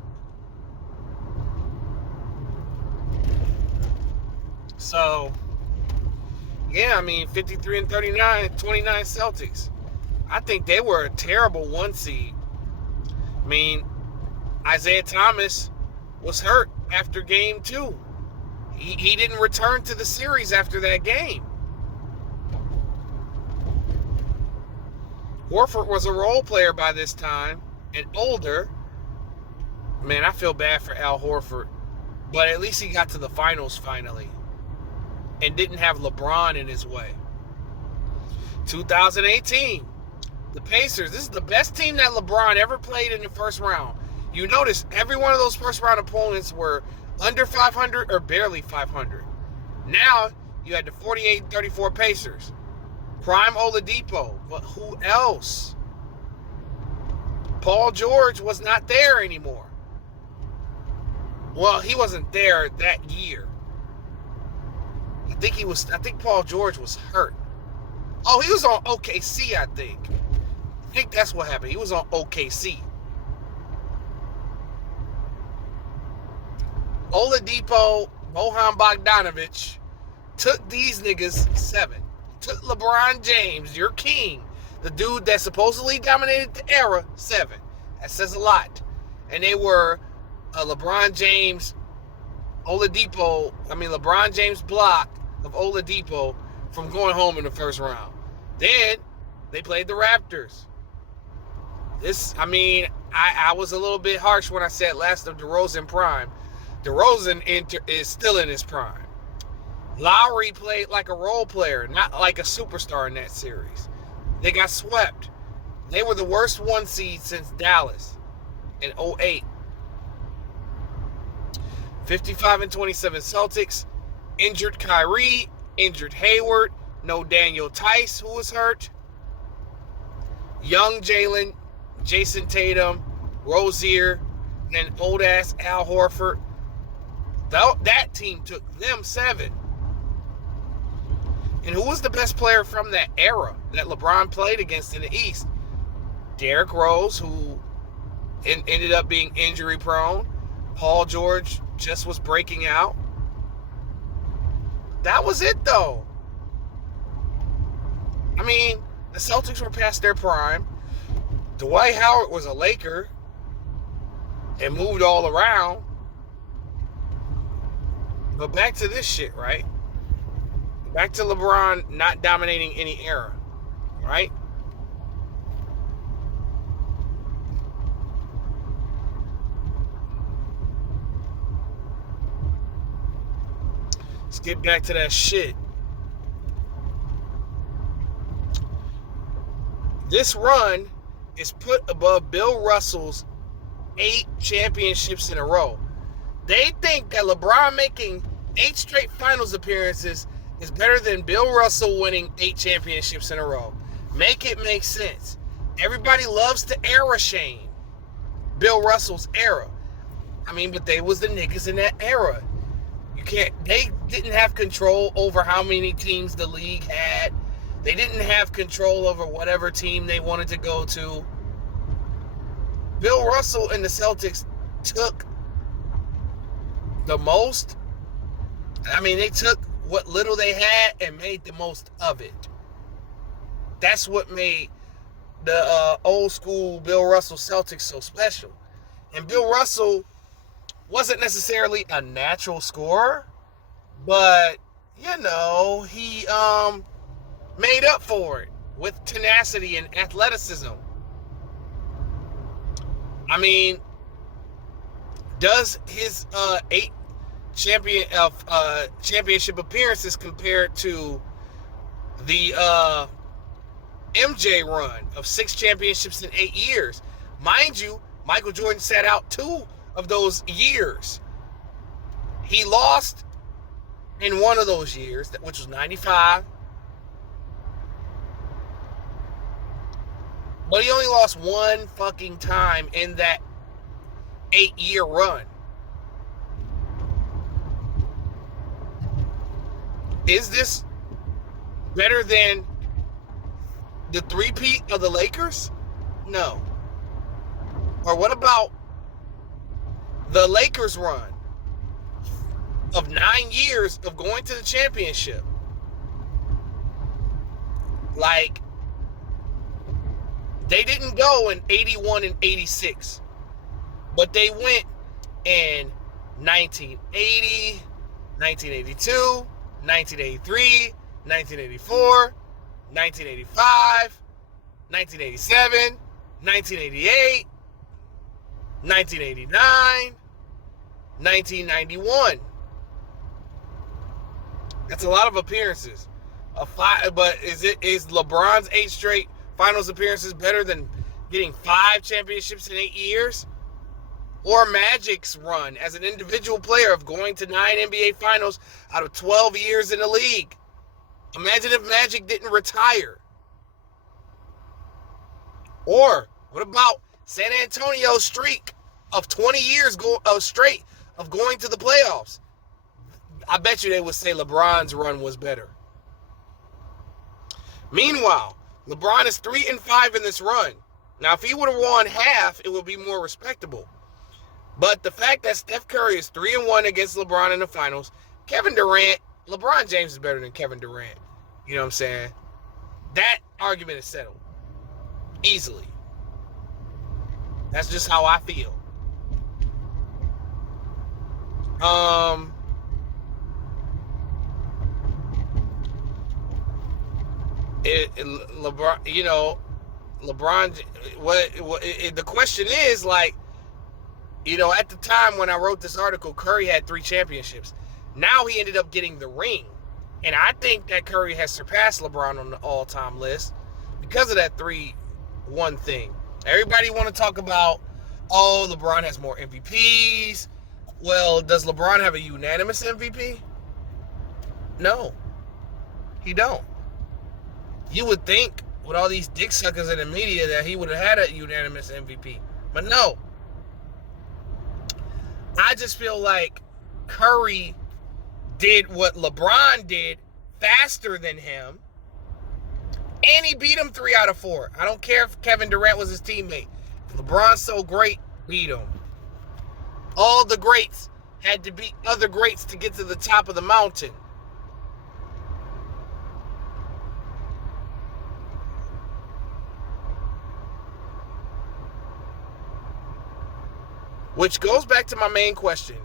So, yeah, I mean, 53 and 39, 29 Celtics. I think they were a terrible 1 seed. I mean, Isaiah Thomas was hurt after Game 2. He didn't return to the series after that game. Horford was a role player by this time and older. Man, I feel bad for Al Horford. But at least he got to the finals finally. And didn't have LeBron in his way. 2018. The Pacers. This is the best team that LeBron ever played in the first round. You notice every one of those first round opponents were under 500 or barely 500. Now, you had the 48-34 Pacers. Prime Oladipo. But who else? Paul George was not there anymore. Well, he wasn't there that year. I think Paul George was hurt. Oh, he was on OKC, I think. I think that's what happened. He was on OKC. Oladipo, Bojan Bogdanovic took these niggas 7. Took LeBron James, your king, the dude that supposedly dominated the era, 7. That says a lot. And they were LeBron James block of Oladipo from going home in the first round. Then they played the Raptors. I was a little bit harsh when I said last of DeRozan prime. DeRozan is still in his prime. Lowry played like a role player, not like a superstar in that series. They got swept. They were the worst 1 seed since Dallas in 2008. 55 and 27 Celtics. Injured Kyrie, injured Hayward, no Daniel Tice, who was hurt. Young Jalen, Jason Tatum, Rozier, and old-ass Al Horford. That team took them 7. And who was the best player from that era that LeBron played against in the East? Derrick Rose, who ended up being injury-prone. Paul George just was breaking out. That was it, though. I mean, the Celtics were past their prime. Dwight Howard was a Laker and moved all around. But back to this shit, right? Back to LeBron not dominating any era, right? Let's get back to that shit. This run is put above Bill Russell's 8 championships in a row. They think that LeBron making 8 straight finals appearances is better than Bill Russell winning 8 championships in a row. Make it make sense. Everybody loves to era shame Bill Russell's era. I mean, but they was the niggas in that era. They didn't have control over how many teams the league had. They didn't have control over whatever team they wanted to go to. Bill Russell and the Celtics took the most. I mean, they took what little they had and made the most of it. That's what made the old school Bill Russell Celtics so special. And Bill Russell wasn't necessarily a natural scorer, but, you know, he made up for it with tenacity and athleticism. I mean, does his 8 championship appearances compared to the MJ run of 6 championships in 8 years? Mind you, Michael Jordan sat out 2 of those years. He lost in one of those years, which was 95. But he only lost one fucking time in that 8-year run. Is this better than the three-peat of the Lakers? No. Or what about the Lakers run of 9 years of going to the championship? Like, they didn't go in 81 and 86, but they went in 1980, 1982, 1983, 1984, 1985, 1987, 1988, 1989, 1991. That's a lot of appearances. But is LeBron's 8 straight finals appearances better than getting 5 championships in 8 years? Or Magic's run as an individual player of going to 9 NBA finals out of 12 years in the league? Imagine if Magic didn't retire. Or what about San Antonio's streak of 20 years straight of going to the playoffs? I bet you they would say LeBron's run was better. Meanwhile, LeBron is 3-5 in this run. Now, if he would have won half, it would be more respectable. But the fact that Steph Curry is 3-1 against LeBron in the finals, Kevin Durant, LeBron James is better than Kevin Durant. You know what I'm saying? That argument is settled. Easily. That's just how I feel. LeBron, you know, the question is, like, you know, at the time when I wrote this article, Curry had 3 championships. Now he ended up getting the ring. And I think that Curry has surpassed LeBron on the all-time list because of that 3-1 thing. Everybody want to talk about, oh, LeBron has more MVPs. Well, does LeBron have a unanimous MVP? No. He don't. You would think, with all these dick suckers in the media, that he would have had a unanimous MVP. But no. I just feel like Curry did what LeBron did faster than him, and he beat him 3 out of 4. I don't care if Kevin Durant was his teammate. If LeBron's so great, beat him. All the greats had to beat other greats to get to the top of the mountain. Which goes back to my main question.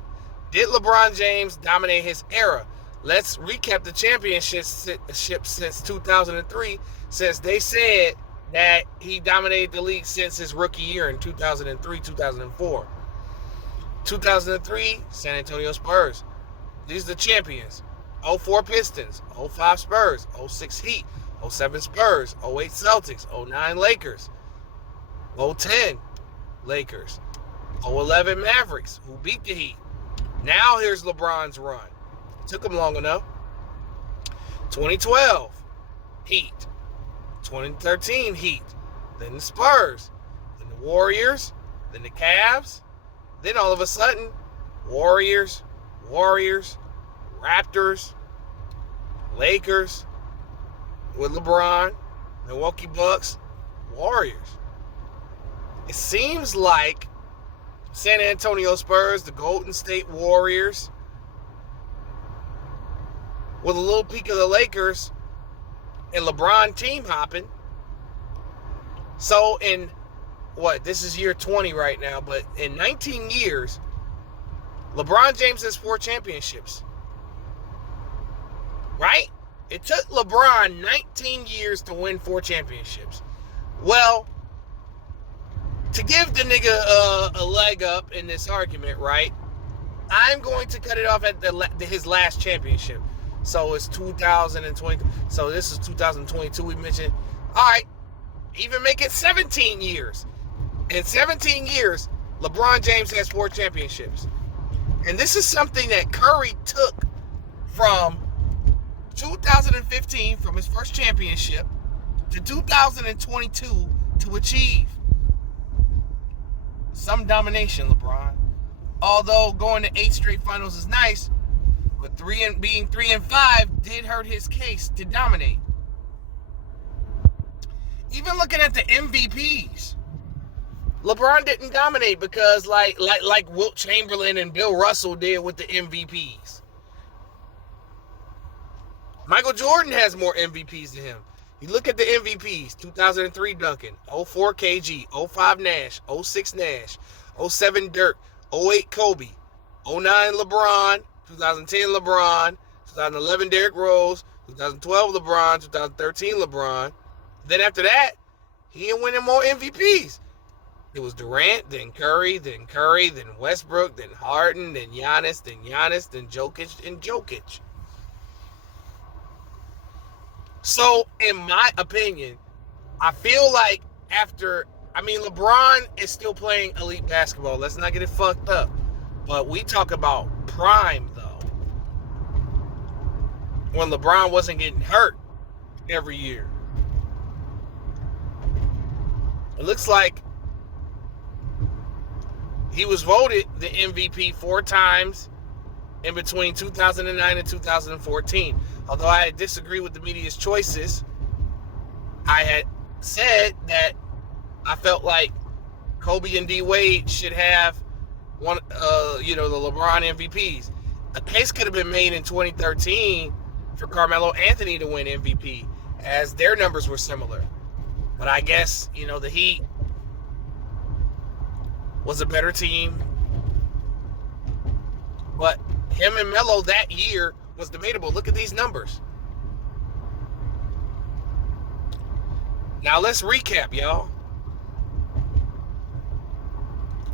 Did LeBron James dominate his era? let's recap the championship since 2003, since they said that he dominated the league since his rookie year in 2003, 2004. 2003, San Antonio Spurs. These are the champions. 04 Pistons, 05 Spurs, 06 Heat, 07 Spurs, 08 Celtics, 09 Lakers, 010 Lakers, 011 Mavericks, who beat the Heat. Now here's LeBron's run. It took him long enough. 2012 Heat, 2013 Heat, then the Spurs, then the Warriors, then the Cavs, then all of a sudden, Warriors, Raptors, Lakers with LeBron, Milwaukee Bucks, Warriors. It seems like San Antonio Spurs, the Golden State Warriors, with a little peek of the Lakers and LeBron team hopping. So in this is year 20 right now, but in 19 years, LeBron James has 4 championships. Right? It took LeBron 19 years to win 4 championships. Well, to give the nigga a leg up in this argument, right, I'm going to cut it off at his last championship. So it's 2020. So this is 2022 we mentioned. All right, even make it 17 years. In 17 years, LeBron James has 4 championships. And this is something that Curry took from 2015, from his first championship, to 2022 to achieve some domination, LeBron. Although going to 8 straight finals is nice, but being 3 and 5 did hurt his case to dominate. Even looking at the MVPs, LeBron didn't dominate because like Wilt Chamberlain and Bill Russell did with the MVPs. Michael Jordan has more MVPs than him. You look at the MVPs, 2003 Duncan, 04 KG, 05 Nash, 06 Nash, 07 Dirk, 08 Kobe, 09 LeBron, 2010 LeBron, 2011 Derrick Rose, 2012 LeBron, 2013 LeBron. Then after that, he ain't winning more MVPs. It was Durant, then Curry, then Westbrook, then Harden, then Giannis, then Jokic, and Jokic. So, in my opinion, I feel like LeBron is still playing elite basketball. Let's not get it fucked up. But we talk about prime, though. When LeBron wasn't getting hurt every year. It looks like he was voted the MVP 4 times in between 2009 and 2014. Although I disagree with the media's choices, I had said that I felt like Kobe and D Wade should have the LeBron MVPs. A case could have been made in 2013 for Carmelo Anthony to win MVP, as their numbers were similar. But I guess, the Heat was a better team. But him and Melo that year was debatable. Look at these numbers. Now let's recap, y'all.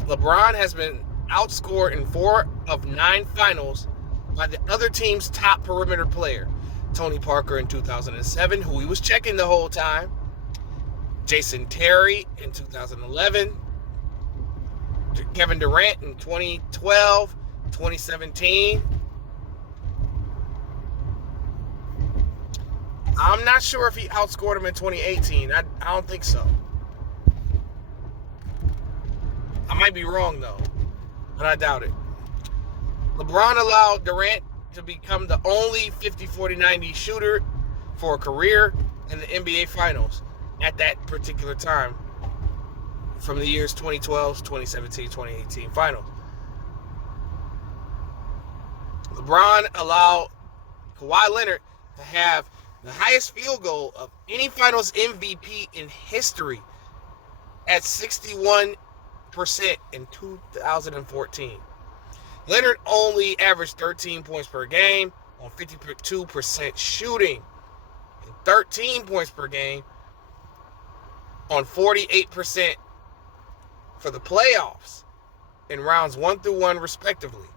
LeBron has been outscored in 4 of 9 finals by the other team's top perimeter player. Tony Parker in 2007, who he was checking the whole time. Jason Terry in 2011. Kevin Durant in 2012, 2017. I'm not sure if he outscored him in 2018. I don't think so. I might be wrong, though, but I doubt it. LeBron allowed Durant to become the only 50-40-90 shooter for a career in the NBA Finals at that particular time, from the years 2012, 2017, 2018 Finals. LeBron allowed Kawhi Leonard to have the highest field goal of any Finals MVP in history at 61% in 2014. Leonard only averaged 13 points per game, on 52% shooting and 13 points per game on 48% for the playoffs in rounds 1 through 1 respectively.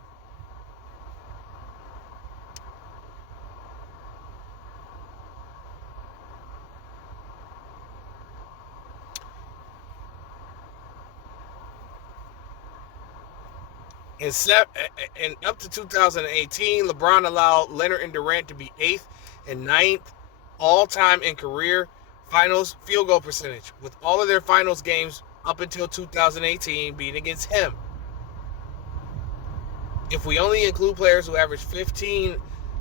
And up to 2018, LeBron allowed Leonard and Durant to be 8th and 9th all-time in career finals field goal percentage, with all of their finals games up until 2018 being against him. If we only include players who average 15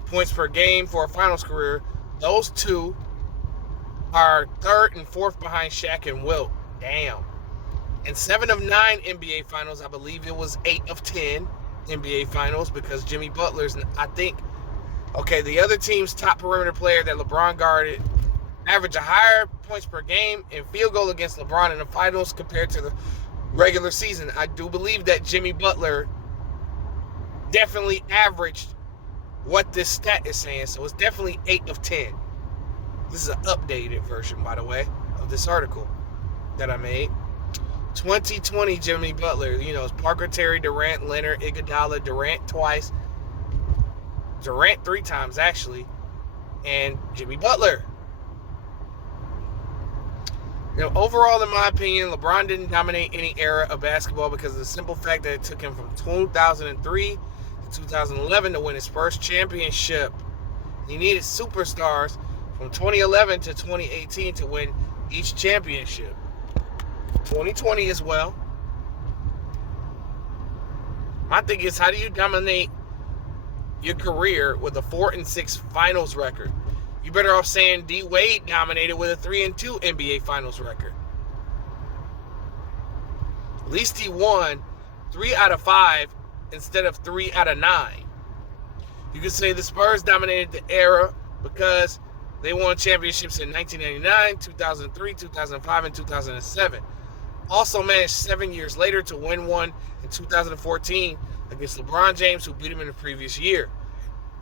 points per game for a finals career, those two are 3rd and 4th behind Shaq and Wilt. Damn. In 7 of 9 NBA Finals, I believe it was 8 of 10 NBA Finals, because Jimmy Butler's, I think, the other team's top perimeter player that LeBron guarded averaged a higher points per game and field goal against LeBron in the finals compared to the regular season. I do believe that Jimmy Butler definitely averaged what this stat is saying, so it's definitely 8 of 10. This is an updated version, by the way, of this article that I made. 2020 Jimmy Butler, it's Parker, Terry, Durant, Leonard, Iguodala, Durant twice, Durant 3 times actually, and Jimmy Butler. Overall, in my opinion, LeBron didn't dominate any era of basketball because of the simple fact that it took him from 2003 to 2011 to win his first championship. He needed superstars from 2011 to 2018 to win each championship. 2020 as well. My thing is, how do you dominate your career with a 4-6 finals record? You better off saying D Wade dominated with a 3-2 NBA finals record. At least he won 3 out of 5 instead of 3 out of 9. You could say the Spurs dominated the era because they won championships in 1999, 2003, 2005, and 2007. Also managed 7 years later to win one in 2014 against LeBron James, who beat him in the previous year.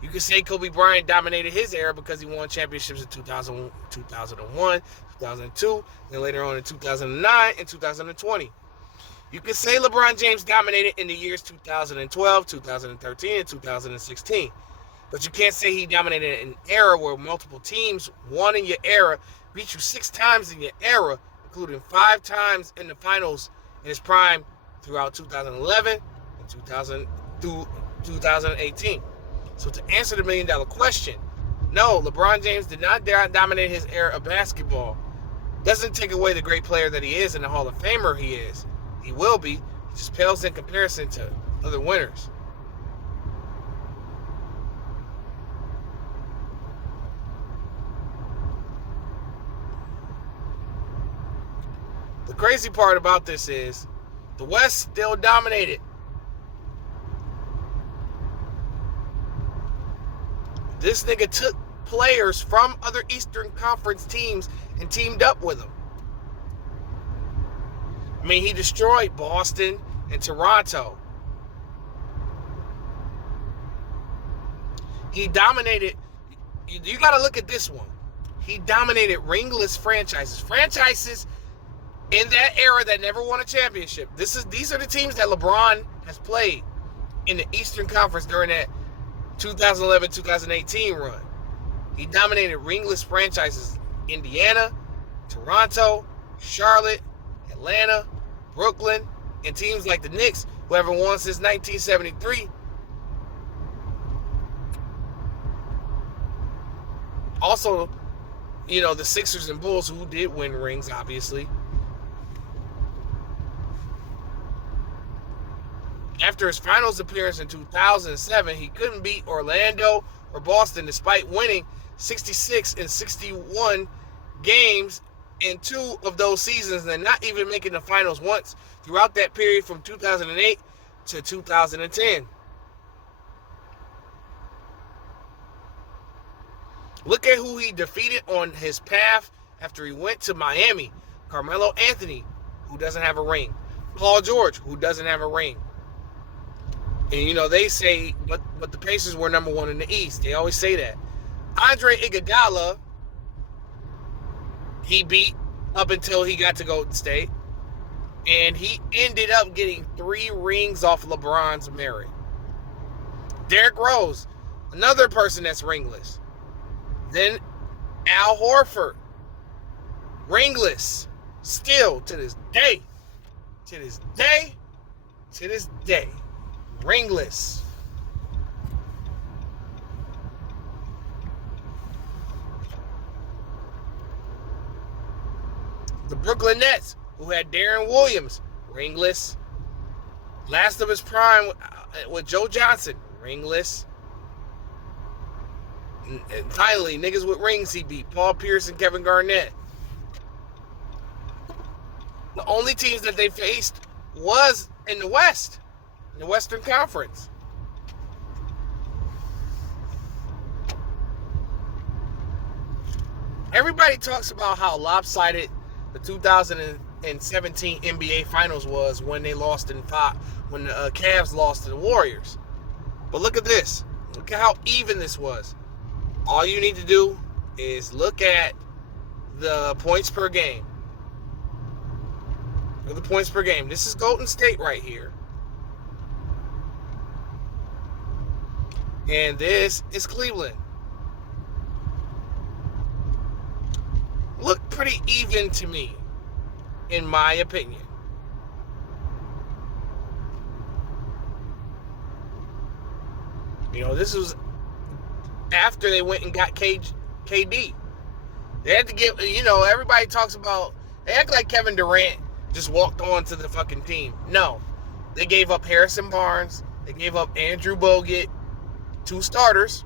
You could say Kobe Bryant dominated his era because he won championships in 2000, 2001, 2002, then later on in 2009 and 2020. You could say LeBron James dominated in the years 2012, 2013, and 2016. But you can't say he dominated an era where multiple teams won in your era, beat you 6 times in your era, including 5 times in the finals in his prime throughout 2011 and 2018. So to answer the $1 million question, no, LeBron James did not dominate his era of basketball. Doesn't take away the great player that he is and the Hall of Famer he is. He will be. He just pales in comparison to other winners. The crazy part about this is the West still dominated. This nigga took players from other Eastern Conference teams and teamed up with them. I mean, he destroyed Boston and Toronto. He dominated. You got to look at this one. He dominated ringless franchises. Franchises in that era that never won a championship. These are the teams that LeBron has played in the Eastern Conference during that 2011-2018 run. He dominated ringless franchises: Indiana, Toronto, Charlotte, Atlanta, Brooklyn, and teams like the Knicks, who haven't won since 1973. Also, the Sixers and Bulls, who did win rings, obviously. After his finals appearance in 2007, he couldn't beat Orlando or Boston despite winning 66 and 61 games in 2 of those seasons and not even making the finals once throughout that period from 2008 to 2010. Look at who he defeated on his path after he went to Miami. Carmelo Anthony, who doesn't have a ring. Paul George, who doesn't have a ring. And, they say, but but the Pacers were number one in the East. They always say that. Andre Iguodala, he beat up until he got to Golden State. And he ended up getting 3 rings off LeBron's merit. Derrick Rose, another person that's ringless. Then Al Horford, ringless. Still, to this day, ringless. The Brooklyn Nets, who had Darren Williams, ringless. Last of his prime with Joe Johnson, ringless. And finally, niggas with rings he beat, Paul Pierce and Kevin Garnett. The only teams that they faced was in the West, in the Western Conference. Everybody talks about how lopsided the 2017 NBA Finals was when they lost in 5, when the Cavs lost to the Warriors. But look at this. Look at how even this was. All you need to do is look at the points per game. Look at the points per game. This is Golden State right here. And this is Cleveland. Look pretty even to me, in my opinion. You know, this was after they went and got KD. They had to get, you know, everybody talks about, they act like Kevin Durant just walked on to the fucking team. No. They gave up Harrison Barnes. They gave up Andrew Bogut. 2 starters.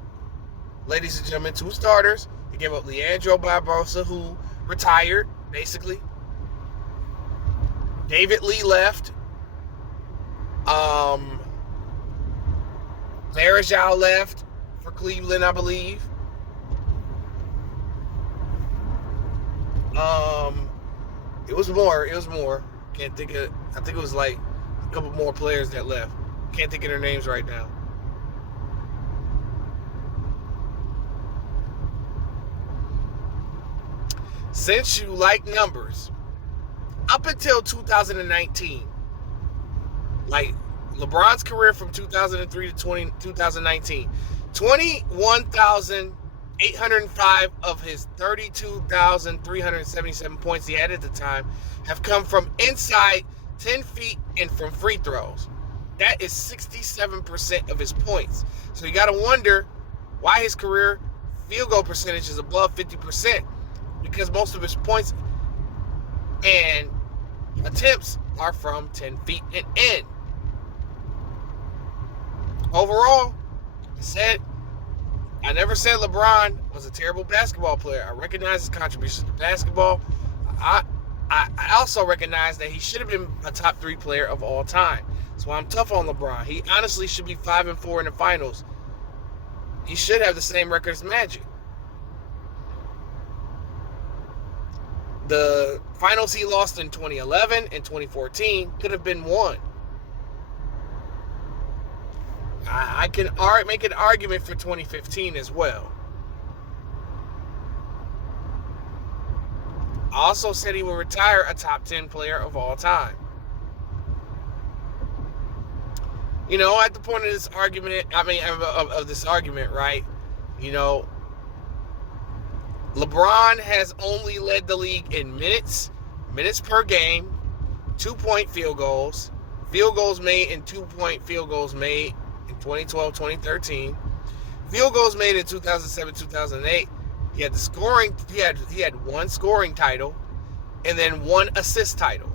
Ladies and gentlemen, 2 starters. They gave up Leandro Barbosa, who retired, basically. David Lee left. Varejao left for Cleveland, I believe. It was more. Can't think of, I think it was like a couple more players that left. Can't think of their names right now. Since you like numbers, up until 2019, like LeBron's career from 2003 to 2019, 21,805 of his 32,377 points he had at the time have come from inside 10 feet and from free throws. That is 67% of his points. So you got to wonder why his career field goal percentage is above 50%. Because most of his points and attempts are from 10 feet and in. Overall, I never said LeBron was a terrible basketball player. I recognize his contributions to basketball. I also recognize that he should have been a top 3 player of all time. That's why I'm tough on LeBron. He honestly should be 5-4 in the finals. He should have the same record as Magic. The finals he lost in 2011 and 2014 could have been won. I can make an argument for 2015 as well. I also said he would retire a top 10 player of all time. You know, at the point of this argument, of this argument, right? You know, LeBron has only led the league in minutes per game, 2-point field goals made and 2-point field goals made in 2012, 2013, field goals made in 2007, 2008. He had the scoring. He had 1 scoring title, and then 1 assist title.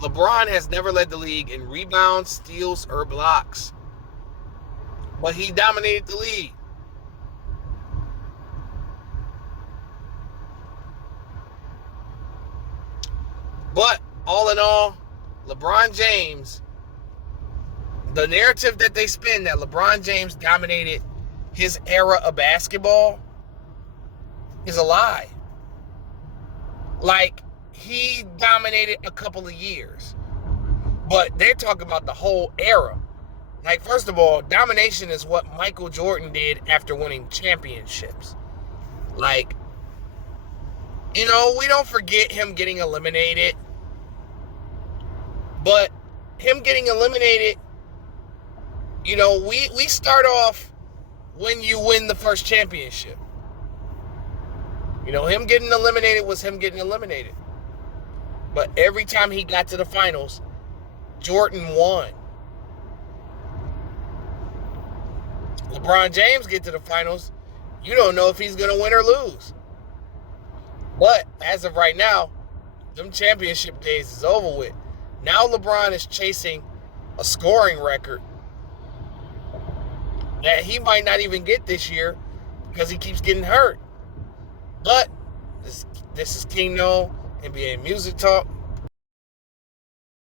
LeBron has never led the league in rebounds, steals, or blocks, but he dominated the league. But all in all, LeBron James, the narrative that they spin that LeBron James dominated his era of basketball is a lie. Like, he dominated a couple of years, but they're talking about the whole era. Like, first of all, domination is what Michael Jordan did after winning championships. Like, we don't forget him getting eliminated. But him getting eliminated, we start off when you win the first championship. Him getting eliminated was him getting eliminated. But every time he got to the finals, Jordan won. LeBron James get to the finals, you don't know if he's going to win or lose. But as of right now, them championship days is over with. Now LeBron is chasing a scoring record that he might not even get this year because he keeps getting hurt. But this is King No, NBA Music Talk.